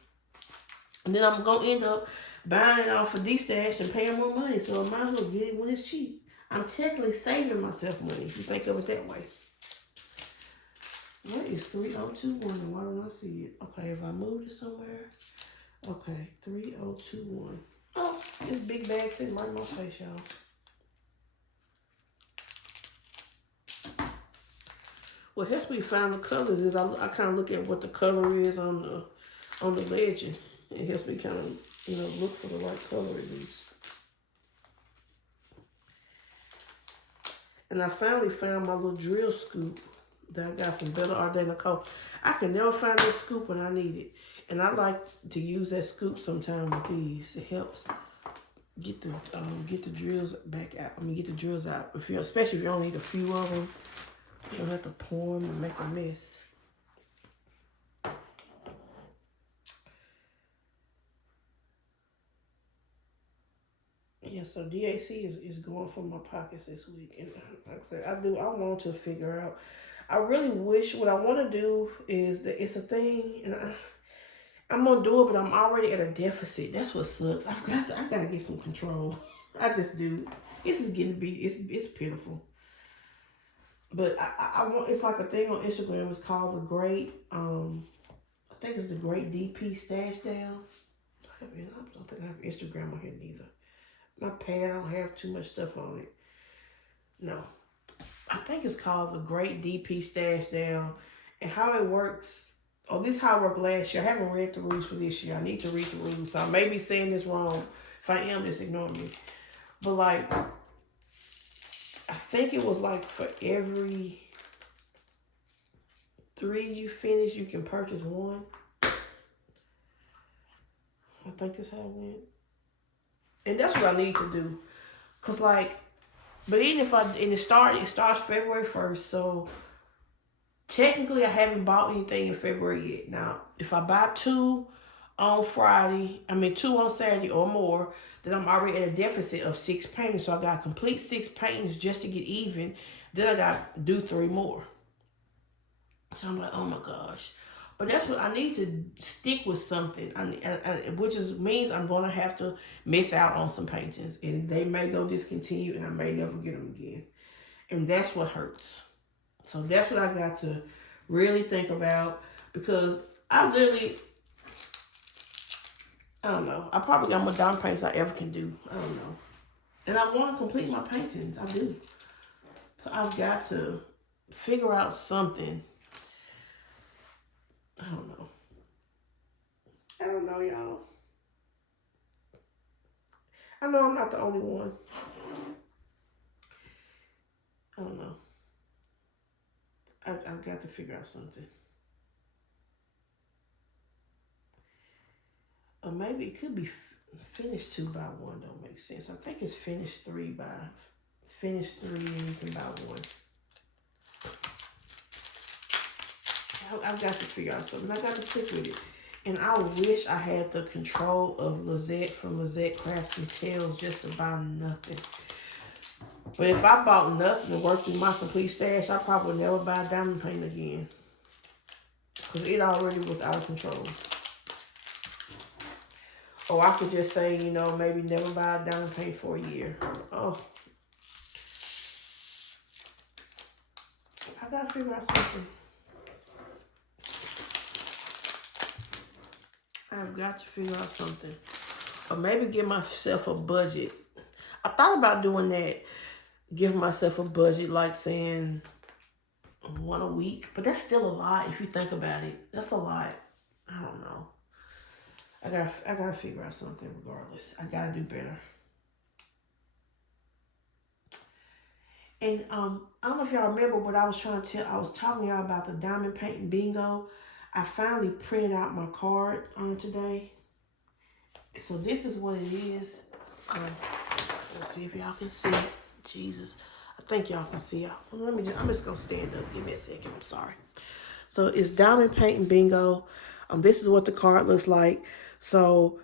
And then I'm going to end up buying it off of D-Stash and paying more money. So I might as well get it when it's cheap. I'm technically saving myself money if you think of it that way. What is 3021 and why don't I see it? Okay, if I move it somewhere. Okay, 3021. Oh, this big bag sitting right in my face, y'all. What helps me find the colors is I kind of look at what the color is on the legend. It helps me kind of, look for the right color at least. And I finally found my little drill scoop that I got from Bella Ardena Co. I can never find that scoop when I need it. And I like to use that scoop sometime with these. It helps get the drills back out. Get the drills out. Especially if you only need a few of them, you don't have to pour them and make a mess. Yeah, so DAC is going for my pockets this week. And like I said, I want to figure out. I really wish, what I want to do is that it's a thing, and I'm gonna do it, but I'm already at a deficit. That's what sucks. I gotta get some control. I just do. This is getting to be, it's pitiful. But I want, it's like a thing on Instagram. It's called the Great, I think it's the Great DP Stash Down. I don't think I have Instagram on here neither. My pad, I don't have too much stuff on it. No. I think it's called the Great DP Stash Down. And how it works, this is how it worked last year. I haven't read the rules for this year. I need to read the rules. So I may be saying this wrong. If I am, just ignore me. But like, I think it was like for every 3 you finish, you can purchase 1. I think that's how it went. And that's what I need to do. Cause like, but even if it starts February 1st. So technically I haven't bought anything in February yet. Now, if I buy 2 on Friday, 2 on Saturday or more, then I'm already at a deficit of 6 paintings. So I got to complete 6 paintings just to get even. Then I got to do 3 more. So I'm like, oh my gosh. But that's what I need to stick with something, which means I'm going to have to miss out on some paintings. And they may go discontinue and I may never get them again. And that's what hurts. So that's what I got to really think about, because I don't know. I probably got more diamond paintings I ever can do. I don't know. And I want to complete my paintings. I do. So I've got to figure out something. I don't know. I don't know, y'all. I know I'm not the only one. I don't know. I've got to figure out something. Or maybe maybe it could be finished 2 by 1. Don't make sense. I think it's finished 3 by, finished 3 and you can buy 1. I've got to figure out something. I got to stick with it. And I wish I had the control of Lizette from Lizette Crafts and Tales just to buy nothing. But if I bought nothing and worked through my complete stash, I probably would never buy diamond paint again. Because it already was out of control. Or I could just say, you know, maybe never buy a diamond paint for a year. Oh. I gotta figure out something. I've got to figure out something. Or maybe give myself a budget. I thought about doing that. Give myself a budget, like saying 1 a week. But that's still a lot if you think about it. That's a lot. I don't know. I gotta figure out something regardless. I gotta do better. And I don't know if y'all remember what I was trying to tell. I was talking to y'all about the diamond painting bingo. I finally printed out my card today. So this is what it is. Let's see if y'all can see. Jesus, I think y'all can see. I'm just gonna stand up. Give me a second. I'm sorry. So it's diamond painting bingo. This is what the card looks like. So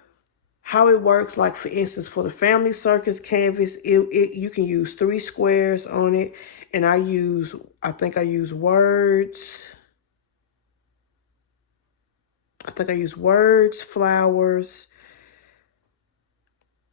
how it works, like for instance, for the family circus canvas, you can use 3 squares on it, and I think I use words. I think I use words, flowers,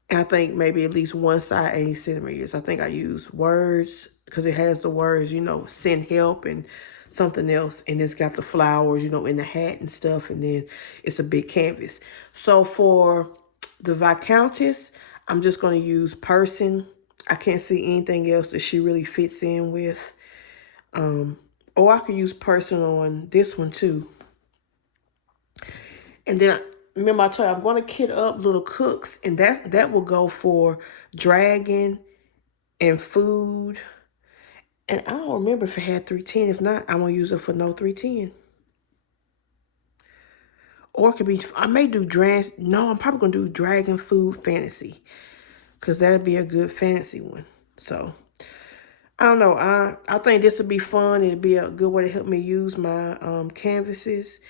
and I think maybe at least one side 80 centimeters. I think I use words because it has the words, you know, send help and something else. And it's got the flowers, you know, in the hat and stuff. And then it's a big canvas. So for the Viscountess, I'm just going to use person. I can't see anything else that she really fits in with. Or I could use person on this one too. And then, remember I told you, I'm going to kit up little cooks. And that will go for dragon and food. And I don't remember if it had 310. If not, I'm going to use it for no 310. Or it could be, I may do I'm probably going to do dragon food fantasy. Because that'd be a good fantasy one. So, I don't know. I think this would be fun. It'd be a good way to help me use my canvases.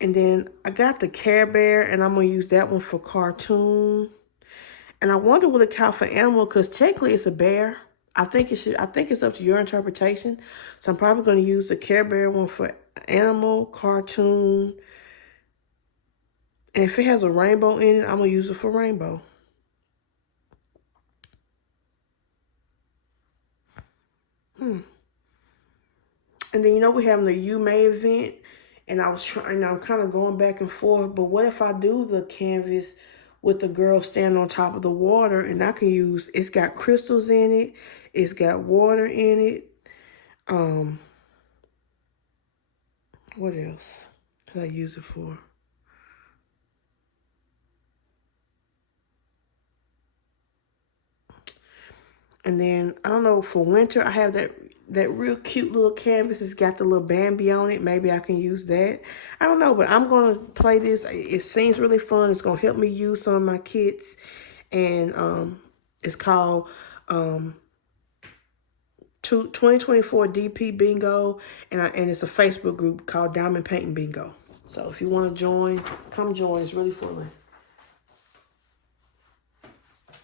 And then I got the Care Bear, and I'm going to use that one for cartoon. And I wonder will it count for animal, because technically it's a bear. I think it's up to your interpretation. So I'm probably going to use the Care Bear one for animal, cartoon. And if it has a rainbow in it, I'm going to use it for rainbow. And then, you know, we're having the You May event. And I'm kind of going back and forth. But what if I do the canvas with the girl standing on top of the water? And I can use, it's got crystals in it. It's got water in it. What else could I use it for? And then, I don't know, for winter, I have that real cute little canvas. It's got the little Bambi on it. Maybe I can use that. I don't know, but I'm going to play this. It seems really fun. It's going to help me use some of my kits. And it's called 2024 DP Bingo. And it's a Facebook group called Diamond Painting Bingo. So if you want to join, come join. It's really fun.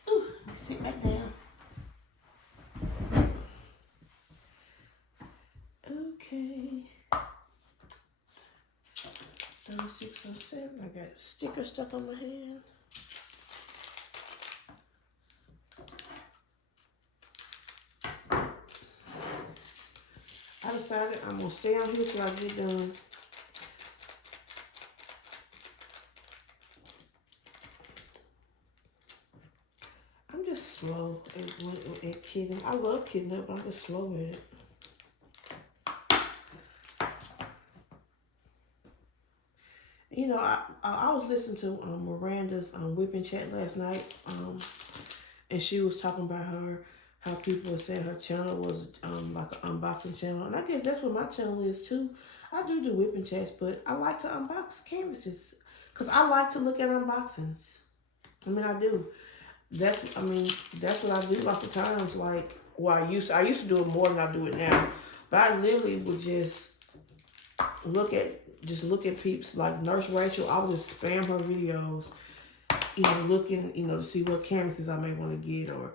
Ooh, let me sit back down. Okay. 3607. I got stickers stuck on my hand. I decided I'm gonna stay on here till I get done. I'm just slow at kidding. I love kidding up, but I'm just slow at it. You know, I was listening to Miranda's whipping chat last night, and she was talking about how people were saying her channel was like an unboxing channel, and I guess that's what my channel is too. I do whipping chats, but I like to unbox canvases. Because I like to look at unboxings. I mean, I do. That's what I do lots of times. Like, well, I used to do it more than I do it now. But I literally would just look at peeps like Nurse Rachel. I would just spam her videos, looking, to see what canvases I may want to get, or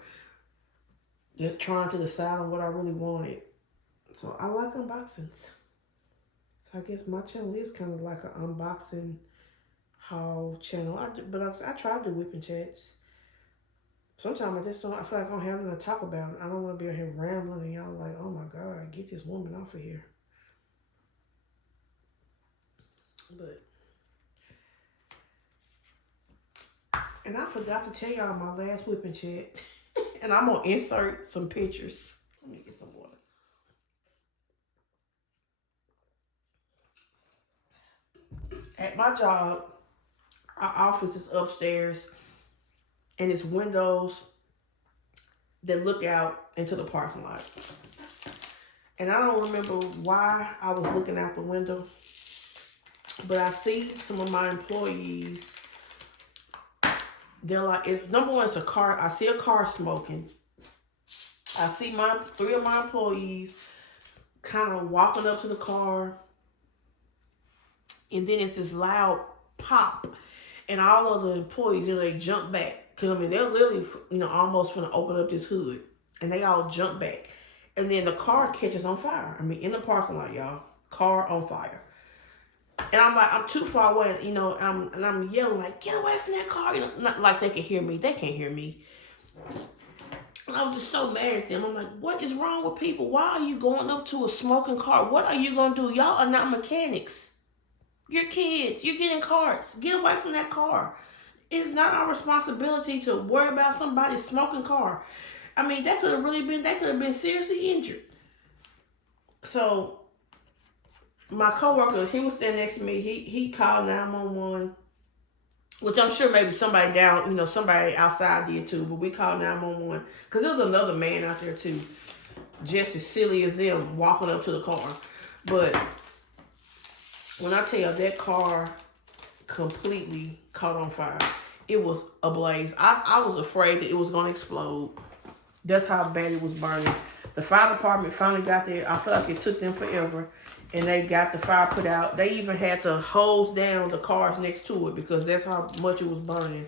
just trying to decide on what I really wanted. So I like unboxings. So I guess my channel is kind of like an unboxing haul channel. But I try to do whipping chats. Sometimes I feel like I don't have nothing to talk about. I don't want to be out here rambling and y'all like, oh my God, get this woman off of here. But, and I forgot to tell y'all my last whipping chat. And I'm going to insert some pictures. Let me get some water. At my job, our office is upstairs, and it's windows that look out into the parking lot. And I don't remember why I was looking out the window, but I see some of my employees. They're like, number one, it's a car. I see a car smoking. I see three of my employees kind of walking up to the car. And then it's this loud pop. And all of the employees, they jump back. Because, they're literally, almost going to open up this hood. And they all jump back. And then the car catches on fire. In the parking lot, y'all. Car on fire. And I'm like, I'm too far away, I'm yelling like, get away from that car. Not like they can hear me. They can't hear me. And I was just so mad at them. I'm like, what is wrong with people? Why are you going up to a smoking car? What are you going to do? Y'all are not mechanics. You're kids. You're getting carts. Get away from that car. It's not our responsibility to worry about somebody's smoking car. They could have been seriously injured. So my coworker, he was standing next to me. He called 911, which I'm sure maybe somebody down, somebody outside did too. But we called 911 because there was another man out there too, just as silly as them walking up to the car. But when I tell you that car completely caught on fire, it was ablaze. I was afraid that it was going to explode. That's how bad it was burning. The fire department finally got there. I feel like it took them forever. And they got the fire put out. They even had to hose down the cars next to it because that's how much it was burning.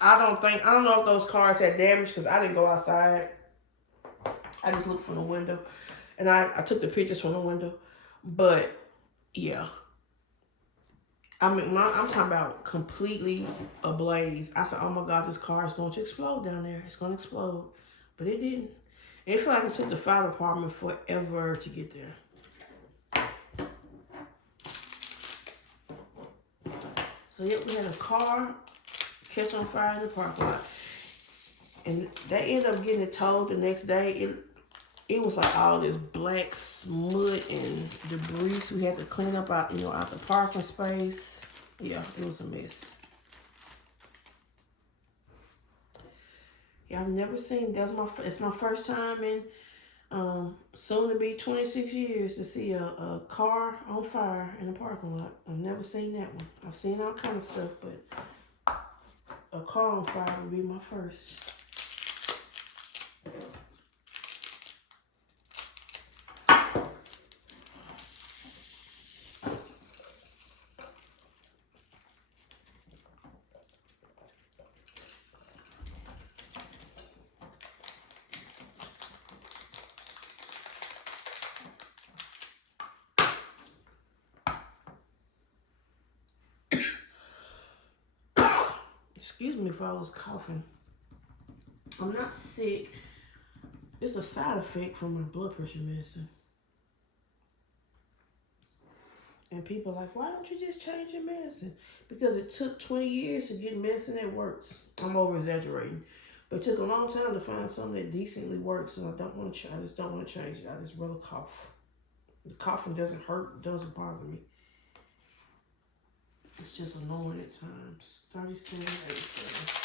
I don't know if those cars had damage because I didn't go outside. I just looked from the window. And I took the pictures from the window. But, yeah. I'm talking about completely ablaze. I said, oh my God, this car is going to explode down there. It's going to explode. But it didn't. And it felt like it took the fire department forever to get there. So yep, we had a car catch on fire in the parking lot. And they ended up getting it towed the next day. It was like all this black smut and debris we had to clean up out the parking space. Yeah, it was a mess. Yeah, I've never seen, it's my first time in soon to be 26 years to see a car on fire in a parking lot. I've never seen that one. I've seen all kind of stuff, but a car on fire would be my first. Excuse me if I was coughing. I'm not sick. It's a side effect from my blood pressure medicine. And people are like, why don't you just change your medicine? Because it took 20 years to get medicine that works. I'm over exaggerating. But it took a long time to find something that decently works. So I just don't want to change it. I just rather cough. The coughing doesn't hurt. It doesn't bother me. It's just annoying at times. 37, 87.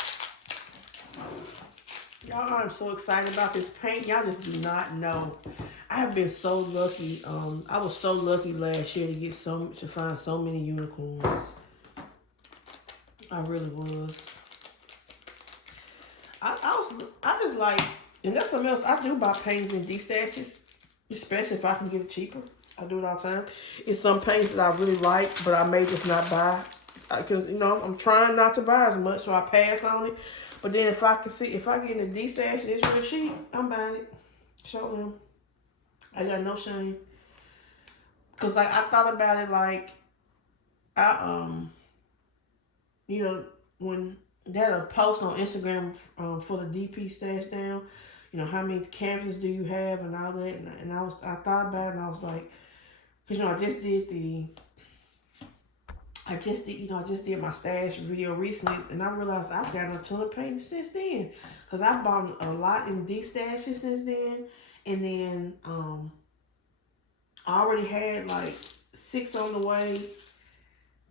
Y'all, I'm so excited about this paint. Y'all just do not know. I have been so lucky. I was so lucky last year to find so many unicorns. I really was. I just like, and that's something else. I do buy paintings and destashes, especially if I can get it cheaper. I do it all the time. It's some paints that I really like, but I may just not buy. Cause I'm trying not to buy as much, so I pass on it. But then if I get in the destash and it's real cheap, I'm buying it. Show them. I got no shame. Cause like I thought about it, like when they had a post on Instagram for the DP stash down, how many canvases do you have and all that, and I thought about it and I was like, cause I just did my stash video recently, and I realized I've gotten a ton of paintings since then, cause I bought a lot in D stashes since then, and then I already had like 6 on the way,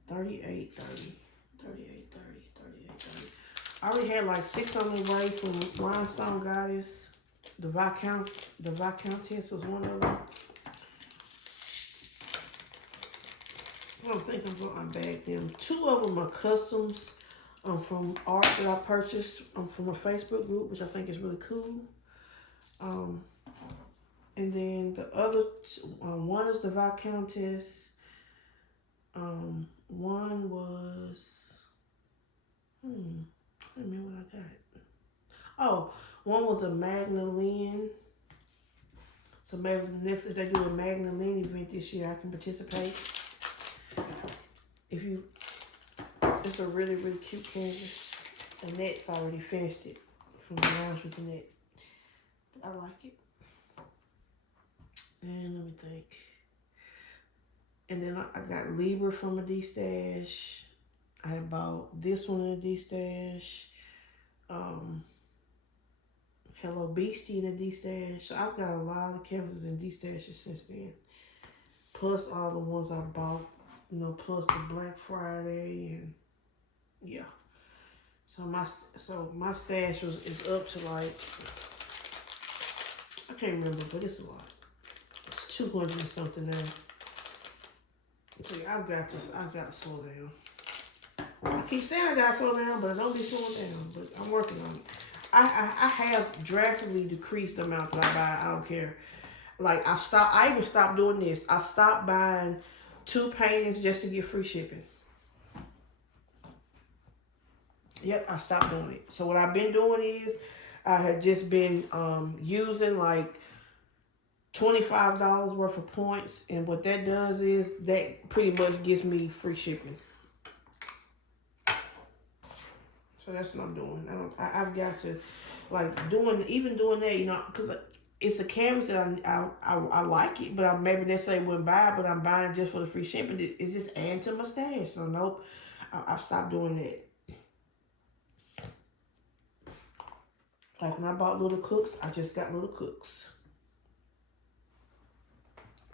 38, 30. I already had like 6 on the way from Rhinestone Goddess. The Viscountess was one of them. I don't think I'm going to unbag them. 2 of them are customs from art that I purchased from a Facebook group, which I think is really cool. And then the other, one is the Viscountess. One was, I don't remember what I got. Oh, one was a Magna Lynn. So maybe next, if they do a Magna Lynn event this year, I can participate. It's a really, really cute canvas. Annette's already finished it from the Lounge with Annette. But I like it. And let me think. And then I got Libra from a D-Stash. I bought this one in a D-Stash. Hello Beastie in a D-Stash. So I've got a lot of canvases in D-Stashes since then. Plus all the ones I bought, plus the Black Friday and yeah. So my stash is up to like, I can't remember, but it's a lot. It's 200 and something now. So yeah, I've got to slow down. I keep saying I gotta slow down, but I don't be slowing down. But I'm working on it. I have drastically decreased the amount that I buy. I don't care. Like I even stopped doing this. I stopped buying 2 paintings just to get free shipping. Yep, I stopped doing it. So what I've been doing is I have just been using like $25 worth of points, and what that does is that pretty much gives me free shipping. So that's what I'm doing. I've got to like doing that, because it's a canvas that I like it, but I maybe necessarily wouldn't buy it, but I'm buying just for the free shipping. It's just adding to my stash. So nope, I've stopped doing that. Like when I bought Little Cooks, I just got Little Cooks.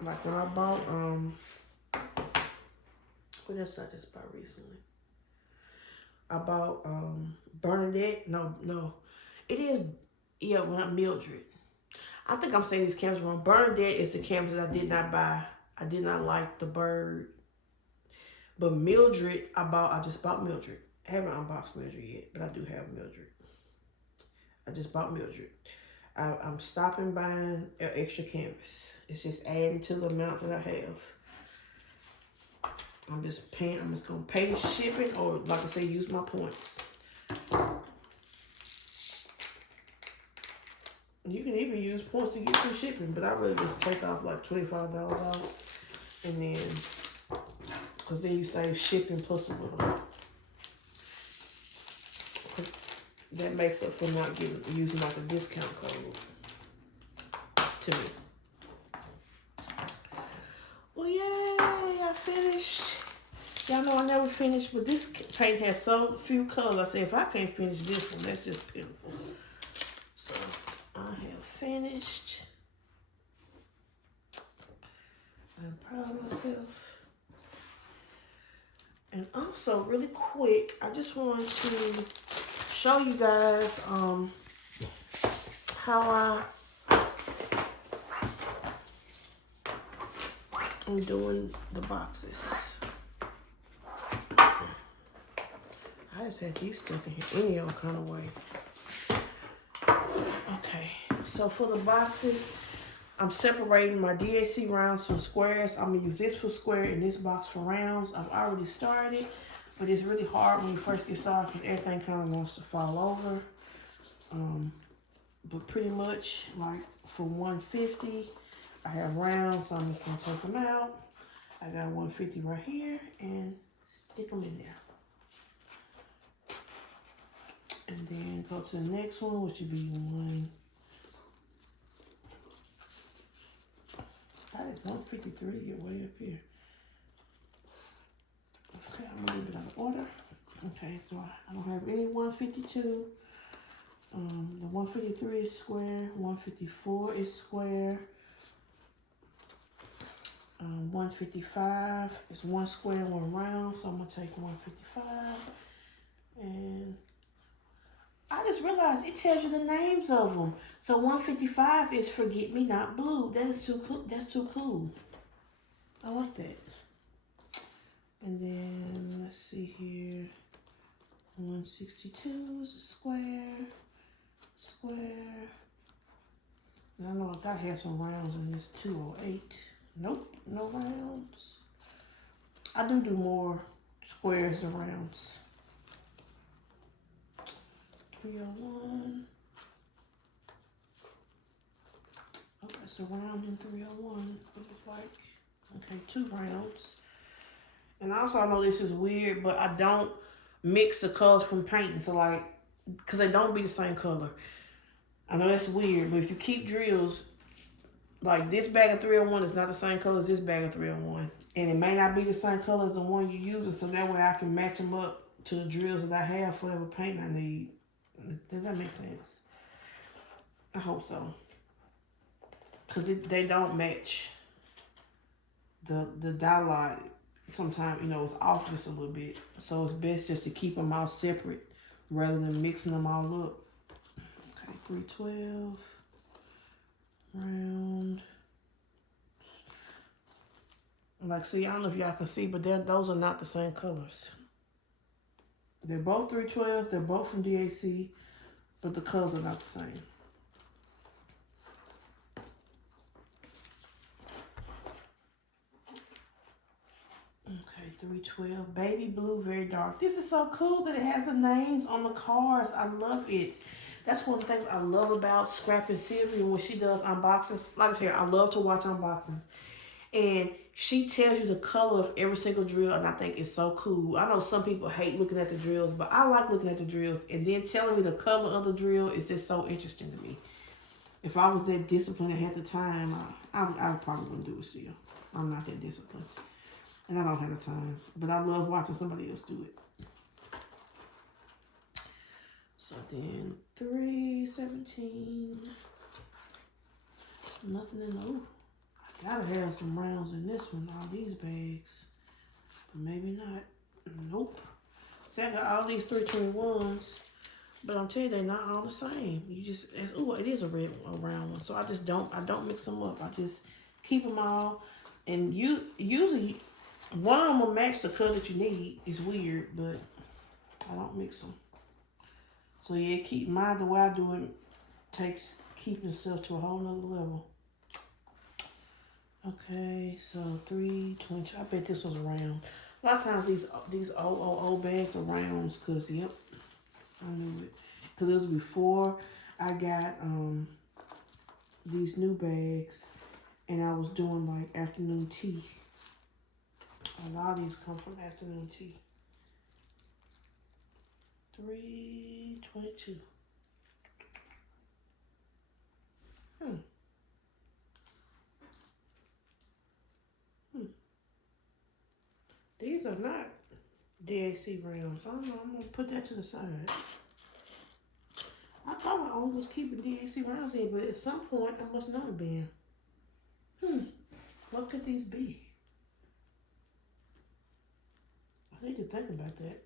Like when I bought, what else I just bought recently? I bought Bernadette. No. It is, not Mildred. I think I'm saying these cameras wrong. Bernadette is the cameras that I did not buy. I did not like the bird. But Mildred, I just bought Mildred. I haven't unboxed Mildred yet, but I do have Mildred. I just bought Mildred. I'm stopping buying an extra canvas. It's just adding to the amount that I have. I'm just going to pay the shipping, or like I say, use my points. You can even use points to get free shipping, but I really just take off like $25 out, and then, because then you save shipping plus a little. That makes up for not using like a discount code to me. Well, yay, I finished. Y'all know I never finished, but this paint has so few colors. I said, if I can't finish this one, that's just pitiful. So, I have finished. I'm proud of myself. And also, really quick, I just wanted to show you guys how I'm doing the boxes. I just had these stuck in here any old kind of way. Okay, so for the boxes, I'm separating my DAC rounds from squares. I'm gonna use this for square and this box for rounds. I've already started, but it's really hard when you first get started because everything kind of wants to fall over. But pretty much like for 150, I have rounds, so I'm just gonna take them out. I got 150 right here and stick them in there. And then go to the next one, which would be one. How did 153 get way up here? Okay, I'm gonna leave it out of order. Okay, so I don't have any 152. The 153 is square, 154 is square. 155 is one square, one round, so I'm gonna take 155. And I just realized it tells you the names of them. So 155 is Forget Me Not Blue. That is too cool. That's too cool. I like that. And then let's see here. 162 is a square. Square. And I know I gotta have some rounds in this 208. Nope, no rounds. I do more squares than rounds. 301. Okay, so round in 301. What it look like? Okay, 2 rounds. And also, I know this is weird, but I don't mix the colors from painting. So like, because they don't be the same color. I know that's weird, but if you keep drills, like this bag of 301 is not the same color as this bag of 301. And it may not be the same color as the one you're using, so that way I can match them up to the drills that I have for whatever paint I need. Does that make sense? I hope so. Because they don't match. The dye sometimes, you know, it's off just a little bit. So it's best just to keep them all separate rather than mixing them all up. Okay, 312. Round. Like, see, I don't know if y'all can see, but those are not the same colors. They're both 312s. They're both from DAC, but the colors are not the same. Okay, 312. Baby blue, very dark. This is so cool that it has the names on the cards. I love it. That's one of the things I love about Scrapping Sylvia when she does unboxings. Like I said, I love to watch unboxings. And she tells you the color of every single drill, and I think it's so cool. I know some people hate looking at the drills, but I like looking at the drills. And then telling me the color of the drill is just so interesting to me. If I was that disciplined and had the time, I probably wouldn't do it still. I'm not that disciplined. And I don't have the time. But I love watching somebody else do it. So then 317. Nothing in the, ooh. I gotta have some rounds in this one, all these bags. But maybe not. Nope. See, I got all these 321s. But I'm telling you, they're not all the same. You just, ooh, it is a round one. So I don't mix them up. I just keep them all. And usually, one of them will match the color that you need. It's weird, but I don't mix them. So yeah, keep mine the way I do it takes keeping stuff to a whole nother level. Okay, so 320. I bet this was a round. A lot of times these old bags are rounds, cause yep, I knew it. Cause it was before I got these new bags, and I was doing like afternoon tea. A lot of these come from afternoon tea. 322. These are not DAC rounds. I don't know. I'm gonna put that to the side. I thought I always was keeping DAC rounds here, but at some point I must not have been. What could these be? I need to think about that.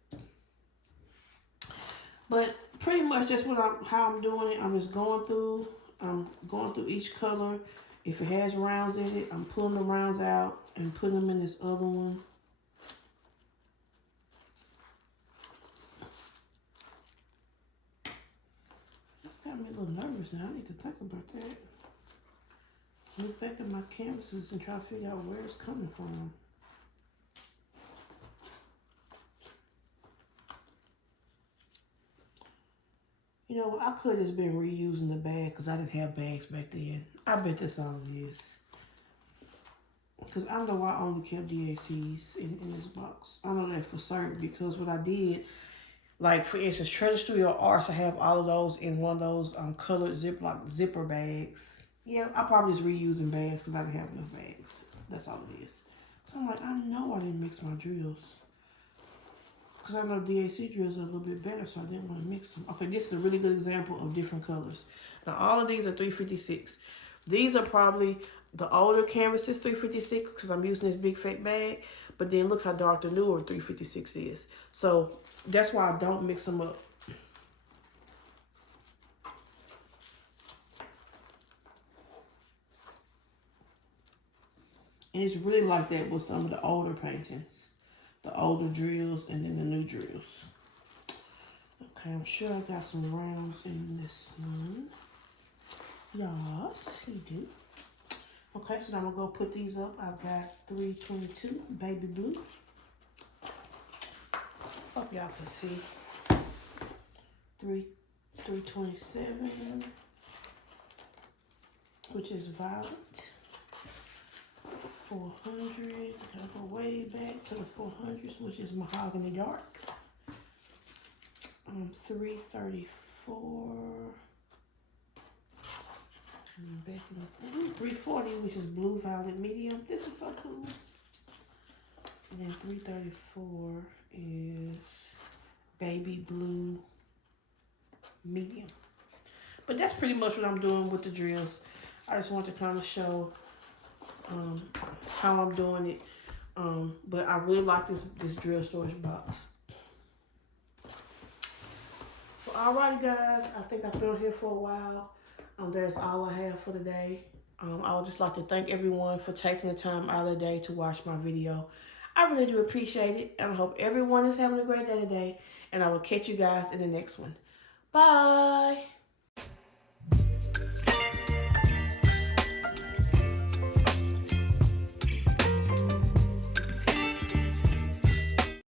But pretty much that's how I'm doing it. I'm just going through each color. If it has rounds in it, I'm pulling the rounds out and putting them in this other one. got me a little nervous now. I need to think about that. Look back at my canvases and try to figure out where it's coming from. You know, I could have just been reusing the bag because I didn't have bags back then. I bet that's all it is. Because I know I only kept DACs in this box. I know that for certain because what I did, like for instance, Treasure Studio Arts, I have all of those in one of those colored Ziploc zipper bags. Yeah, I probably just reusing bags because I didn't have enough bags. That's all it is. So I'm like, I know I didn't mix my drills. Because I know DAC drills are a little bit better, so I didn't want to mix them. Okay, this is a really good example of different colors. Now, all of these are 356. These are probably the older canvases, 356, because I'm using this big fat bag. But then look how dark the newer 356 is. So that's why I don't mix them up. And it's really like that with some of the older paintings. The older drills and then the new drills. Okay, I'm sure I got some rounds in this one. Yes, he do. Okay, so now I'm going to go put these up. I've got 322 baby blue. Hope y'all can see. 327, which is violet. 400, gotta go way back to the 400s, which is mahogany dark. 334. And back in the 340, which is blue violet medium. This is so cool. And then 334 is baby blue medium. But that's pretty much what I'm doing with the drills. I just want to kind of show how I'm doing it. But I really like this drill storage box. Well, alright guys, I think I've been on here for a while. That's all I have for today. I would just like to thank everyone for taking the time out of the day to watch my video. I really do appreciate it, and I hope everyone is having a great day today, and I will catch you guys in the next one. Bye!